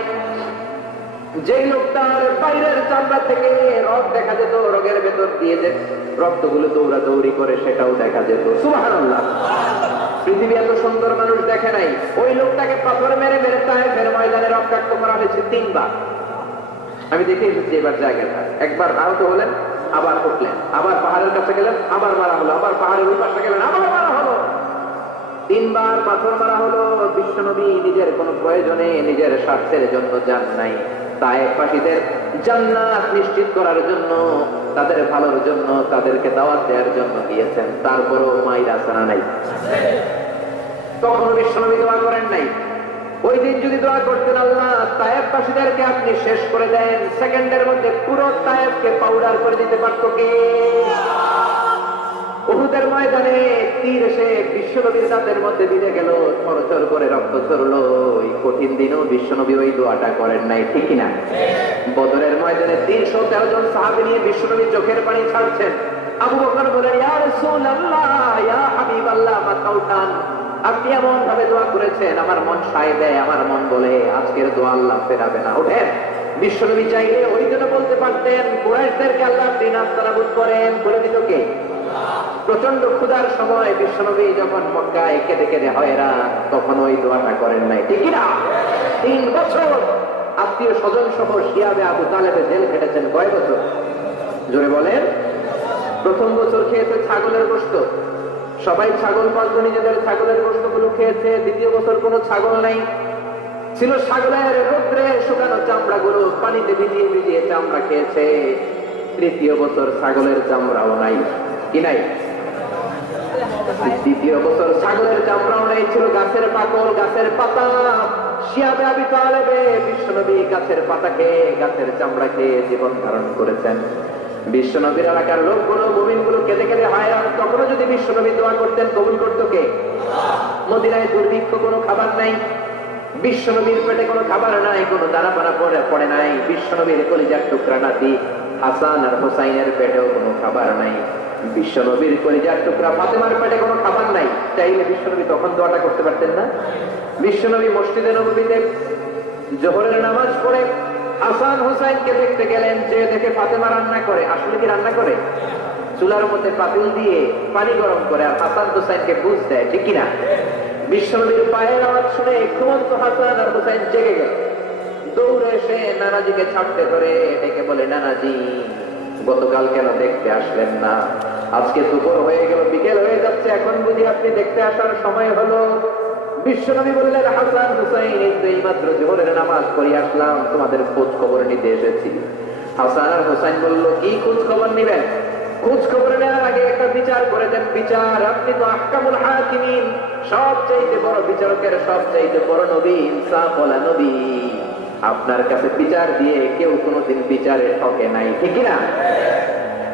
যে লোকটার বাইরের চামড়া থেকে রগ দেখা যেত, রগের ভেতর দিয়ে যে রক্তগুলো দৌড়াদৌড়ি করে সেটাও দেখা যেত। সুবহানাল্লাহ। পৃথিবী এত সুন্দর মানুষ দেখে নাই। ওই লোকটাকে পাথর মেরে মেরে তায়েফের ময়দানে রক্তাক্ত করা হয়েছে 3 বার। আমি দেখে এসেছি এবার জায়গাটা। একবার আহত হলেন, আবার উঠলেন, আবার পাহাড়ের কাছে গেলেন, আবার মারা হলো, আবার পাহাড়ের ওই পাশে গেলেন, আবার মারা হলো। 3 বার পাথর মারা হলো। বিশ্বনবী নিজের কোনো প্রয়োজনে, নিজের স্বার্থের জন্য যান নাই, তায়েফবাসীদের জান্নাত নিশ্চিত করার জন্য, তাদের ভালোর জন্য, তাদেরকে দাওয়াত দেওয়ার জন্য গিয়েছেন। তারপরও মাইরা সানা নাই, তখনও বিশ্বনবী দোয়া করেন নাই। ওই দিন যদি দোয়া করতেন, আল্লাহ তায়েফবাসীদেরকে আপনি শেষ করে দেন, সেকেন্ডের মধ্যে পুরো তায়েফকে পাউডার করে দিতে পারত কে? উহুদের ময়দানে তীর এসে বিশ্বনবীর দাঁতের মধ্যে বিঁধে গেল, থরথর করে রক্ত ঝরলো। ওই কঠিন দিনও বিশ্বনবী ওই দোয়াটা করেন নাই, ঠিক কিনা? বদরের ময়দানে 313 জন সাহাবী নিয়ে বিশ্বনবী চোখের পানি ছাড়ছেন। আবু বকর বলেন, ইয়া রাসূলুল্লাহ, ইয়া হাবিবাল্লাহ, মাথা উঠান, আপনি এমন ভাবে দোয়া করেছেন আমার মন সায় দেয়, আমার মন বলে আজকের দোয়া আল্লাহ ফেরাবে না, ওঠেন। বিশ্বনবী চাইলে ওই জন্য বলতে পারতেন, কুরাইশদেরকে আল্লাহ আপনি নাস্তানাবুদ করেন, বলে দিত কে? প্রচন্ড ক্ষুধার সময় বিশ্বনবী যখন মক্কায় কেঁদে কেঁদে হয়রান, তখন ওই দোয়াটা করেন নাই, ঠিক না? 3 বছর আত্মীয় স্বজন সহ শিয়াবে আবু তালেবে জেল খেটেছেন। কয় বছর? জোরে বলেন। প্রথম বছর খেয়েছে ছাগলের গোশত, সবাই ছাগল পালতো, নিজেদের ছাগলের গোশত গুলো খেয়েছে। দ্বিতীয় বছর কোনো ছাগল নাই, ছিল ছাগলের রোদ্রে শুকানো চামড়া গুলো, পানিতে ভিজিয়ে ভিজিয়ে চামড়া খেয়েছে। তৃতীয় বছর ছাগলের চামড়াও নাই, কি নাই? দ্বিতীয় বছর ছাগলের চামড়াও নাই, ছিল গাছের পাকল, গাছের পাতা। শিয়াবে আবি তালেবে বিশ্বনবী গাছের পাতা খেয়ে, গাছের চামড়া খেয়ে জীবন ধারণ করেছেন। বিশ্বনবীর এলাকার লোকগুলো, মুমিনগুলো কেঁদে কেঁদে হায়রান। তখনও যদি বিশ্বনবী দোয়া করতেন, কবুল করতো কে? মদিনায় দুর্ভিক্ষ, কোনো খাবার নাই, বিশ্বনবীর পেটে কোনো খাবার নাই, কোনো দানা পানা পড়ে নাই। বিশ্বনবীর কলিজার টুকরা নাতি হাসান আর হোসাইনের পেটেও কোনো খাবার নাই। বিশ্বনবীর কলিজার টুকরা ফাতেমার পেটে কোনো খাবার নাই। চাইলে বিশ্বনবী তখন দোয়াটা করতে পারতেন না? বিশ্বনবী মসজিদে নববীতে জোহরের নামাজ পড়ে হাসান হোসাইনকে দেখতে গেলেন, যে দেখে ফাতেমা রান্না করে। আসলে কি রান্না করে? চুলার মধ্যে পাতিল দিয়ে পানি গরম করে আর হাসান হোসাইনকে বুঝ দেয়, ঠিক কিনা? বিশ্বনবীর পায়ের আওয়াজ শুনে ঘুমন্ত হাসান আর হোসাইন জেগে গেল। দৌড়ে এসে নানাজিকে ছাড়তে ধরে ডেকে বলে, নানাজি গতকাল কেন দেখতে আসলেন না? আজকে দুপুর হয়ে গেল, বিকেল হয়ে যাচ্ছে, এখন বুঝি আপনি দেখতে আসার সময় হলো? বিশ্বনবী বললেন, হাসান হুসাইন এই মাত্র জোহরের নামাজ পড়ে আসলাম, তোমাদের খোঁজ খবর নিতে এসেছি। হাসান আর হুসাইন বলল, কি খোঁজ খবর নিবেন? খোঁজ খবর নেওয়ার আগে একটা বিচার করে দেন। বিচার? আপনি তো আহকামুল হাকিমিন, সবচাইতে বড় বিচারকের সবচাইতে বড় নবী, ইনসাফ ওয়ালা নবী। আপনার কাছে বিচার দিয়ে কেউ কোনোদিন বিচারে ঠকে নাই, ঠিক না?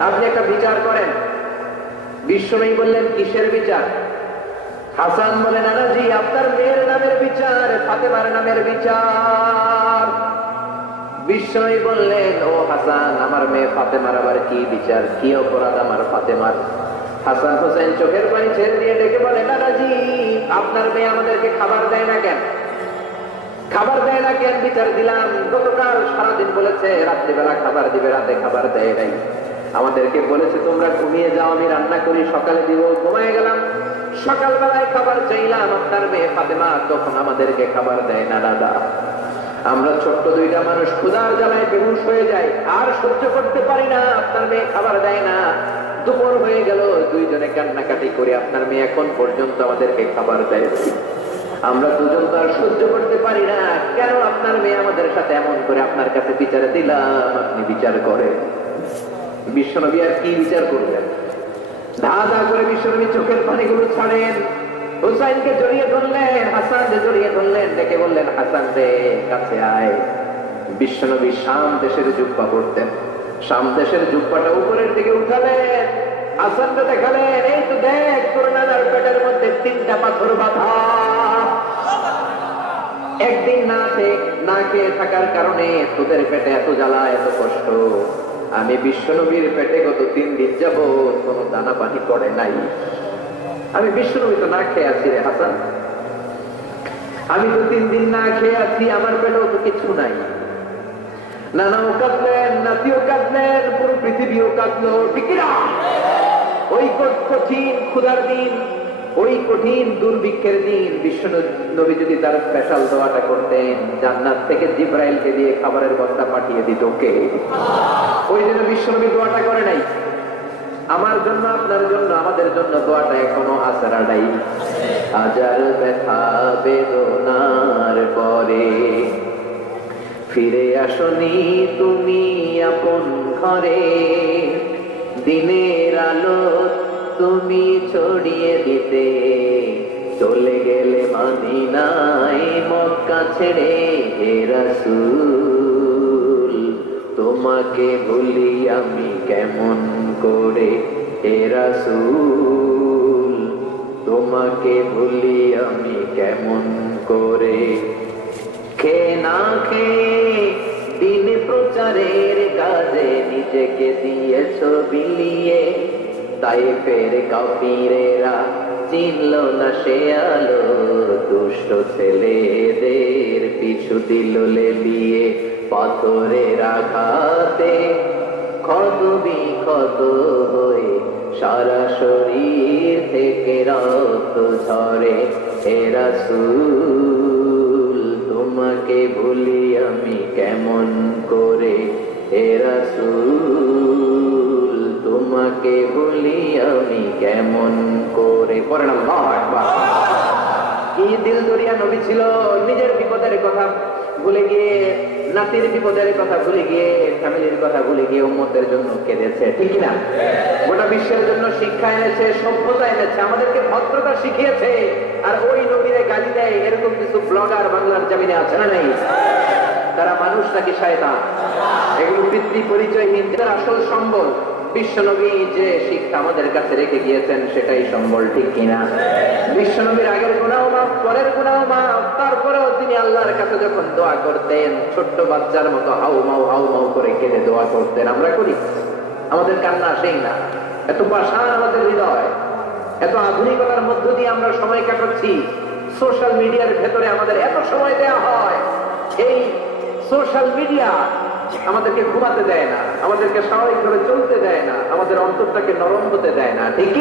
আপনি একটা বিচার করেন। বিশ্বনবী বললেন, কিসের বিচার? হাসান বলে, নানাজি আপনার মেয়ের নামের বিচার, ফাতেমার নামের বিচার। বিশ্বনবী বললেন, ও হাসান, আমার মেয়ে ফাতেমার আবার কি বিচার? কি অপরাধ আমার ফাতেমার? হাসান হোসেন চোখের পানি ছেড়ে দিয়ে ডেকে বলে, নানাজি আপনার মেয়ে আমাদেরকে খাবার দেয় না কেন? খাবার দেয় না কেন? বিচার দিলাম, গতকাল সারাদিন বলেছে রাত্রিবেলা খাবার দিবে, রাতে খাবার দেয় নাই। আমাদেরকে বলেছে তোমরা ঘুমিয়ে যাও, আমি রান্না করি, সকালে দিব। ঘুমায় গেলাম, সকালবেলায় খাবার চাইলাম, আপনার মেয়ে ফাতেমা তখন আমাদেরকে খাবার দেয় না। দাদা আমরা ছোট্ট দুইটা মানুষ ক্ষুধার জ্বালায় বেহুশ হয়ে যাই, আর সহ্য করতে পারি না, আপনার মেয়ে খাবার দেয় না। দুপুর হয়ে গেল, দুইজনে কান্নাকাটি করে আপনার মেয়ে এখন পর্যন্ত আমাদেরকে খাবার দেয়। আমরা দুজন তো আর সহ্য করতে পারি না, কেন আপনার মেয়ে আমাদের সাথে এমন করে? আপনার কাছে বিচারে দিলাম, আপনি বিচার করেন। বিশ্বনবী আর কি বিচার করবেন? ধা ধা করে বিশ্বনবী চোখের পানিগুলো ছাড়েন, হুসাইনকে জড়িয়ে ধরলেন, হাসানকে জড়িয়ে ধরলেন, ডেকে বললেন, হাসান রে কাছে আয়। বিশ্বনবী শাম দেশের জুব্বা পড়তেন, শাম দেশের জুব্বাটা উপরের দিকে উঠালেন, হাসানকে দেখালেন, এই তো দেখ তোর নানার পেটের মধ্যে 3টা পাথর বাঁধা। একদিন না খেয়ে থাকার কারণে তোদের পেটে এত জ্বালা, এত কষ্ট। আমি বিশ্বনবীর পেটে গত 3 দিন যাবত কোনো দানা পানি পড়ে নাই। আমি বিশ্বনবী তো না খেয়ে আছি রে হাসান, আমি তো 3 দিন না খেয়ে আছি, আমার পেটেও তো কিছু নাই। নানাও কাঁদলেন, নাতিও কাঁদলেন, পুরো পৃথিবীও কাঁদলো, ঠিক না? ওই কঠিন ক্ষুধার দিন, ওই কঠিন দুর্ভিক্ষের দিন বিশ্বনবী যদি তার স্পেশাল দোয়াটা করতেন, জান্নাত থেকে জিব্রাইলকে দিয়ে খাবারের বস্তা পাঠিয়ে দিত কে? ওই জন্য বিশ্বনবী দোয়াটা করে নাই। আমার জন্য, আপনার জন্য, আমাদের জন্য দোয়াটা এখনো আসারা নাই। হাজার ব্যথা বেদনার পরে ফিরে আসনি তুমি আপন ঘরে, দিনের আলো তুমি ছড়িয়ে দিতে, চলে গেলে মদিনায় মক্কা ছেড়ে হে রাসূল, তোমাকে ভুলি আমি কেমন করে হে রাসূল, তোমাকে ভুলি আমি কেমন করে। খেয়ে না খেয়ে দিন প্রচারের কাজে নিজেকে দিয়েছ বিলিয়ে, তায়েফের কাফিরেরা চিনল না সে আলো, দুষ্ট ছেলেদের পিছু দিল লেলিয়ে, পাথরের আঘাতে ক্ষত বিক্ষত হয়ে সারা শরীর থেকে রক্ত ঝরে হে রাসূল, তোমাকে ভুলি আমি কেমন করে হে রাসূল, তোমাকে ভুলি আমি কেমন করে। পড়েন আল্লাহু আকবার। কি দিল দরিয়া নবী ছিল, নিজের বিপদের কথা ভুলে গিয়ে, নাতির বিপদের কথা ভুলে গিয়ে, ফ্যামিলির কথা ভুলে গিয়ে উম্মতের জন্য কেঁদেছে, ঠিক না? গোটা বিশ্বের জন্য শিক্ষা এনেছে, সভ্যতা এনেছে, আমাদেরকে ভদ্রতা শিখিয়েছে। আর ওই নবীরে গালি দেয় এরকম কিছু ব্লগার বাংলার জমিনে আছে না নেই? তারা মানুষ নাকি শয়তান? এগুলো পিতৃ পরিচয়হীন, যারা আসল সম্বল বিশ্বনবী যে শিক্ষা আমাদের কাছে রেখে গিয়েছেন সেটাই সম্বল, ঠিক কিনা? বিশ্বনবীর আগের গুনাহ মাফ, পরের গুনাহ মাফ, তারপরেও তিনি আল্লাহর কাছে যখন দোয়া করতেন ছোট্ট বাচ্চার মতো হাউ মাউ করে কেঁদে দোয়া করতেন। আমরা করি? আমাদের কান্না আসেই না। এত পাষাণ আমাদের হৃদয়, এত আধুনিকতার মধ্য দিয়ে আমরা সময় কাটাচ্ছি। সোশ্যাল মিডিয়ার ভেতরে আমাদের এত সময় দেওয়া হয়, এই সোশ্যাল মিডিয়া আমাদেরকে ঘুমাতে দেয় না, আমাদেরকে স্বাভাবিকভাবে চলতে দেয় না, আমাদের অন্তরটাকে নরম হতে দেয় না, ঠিক?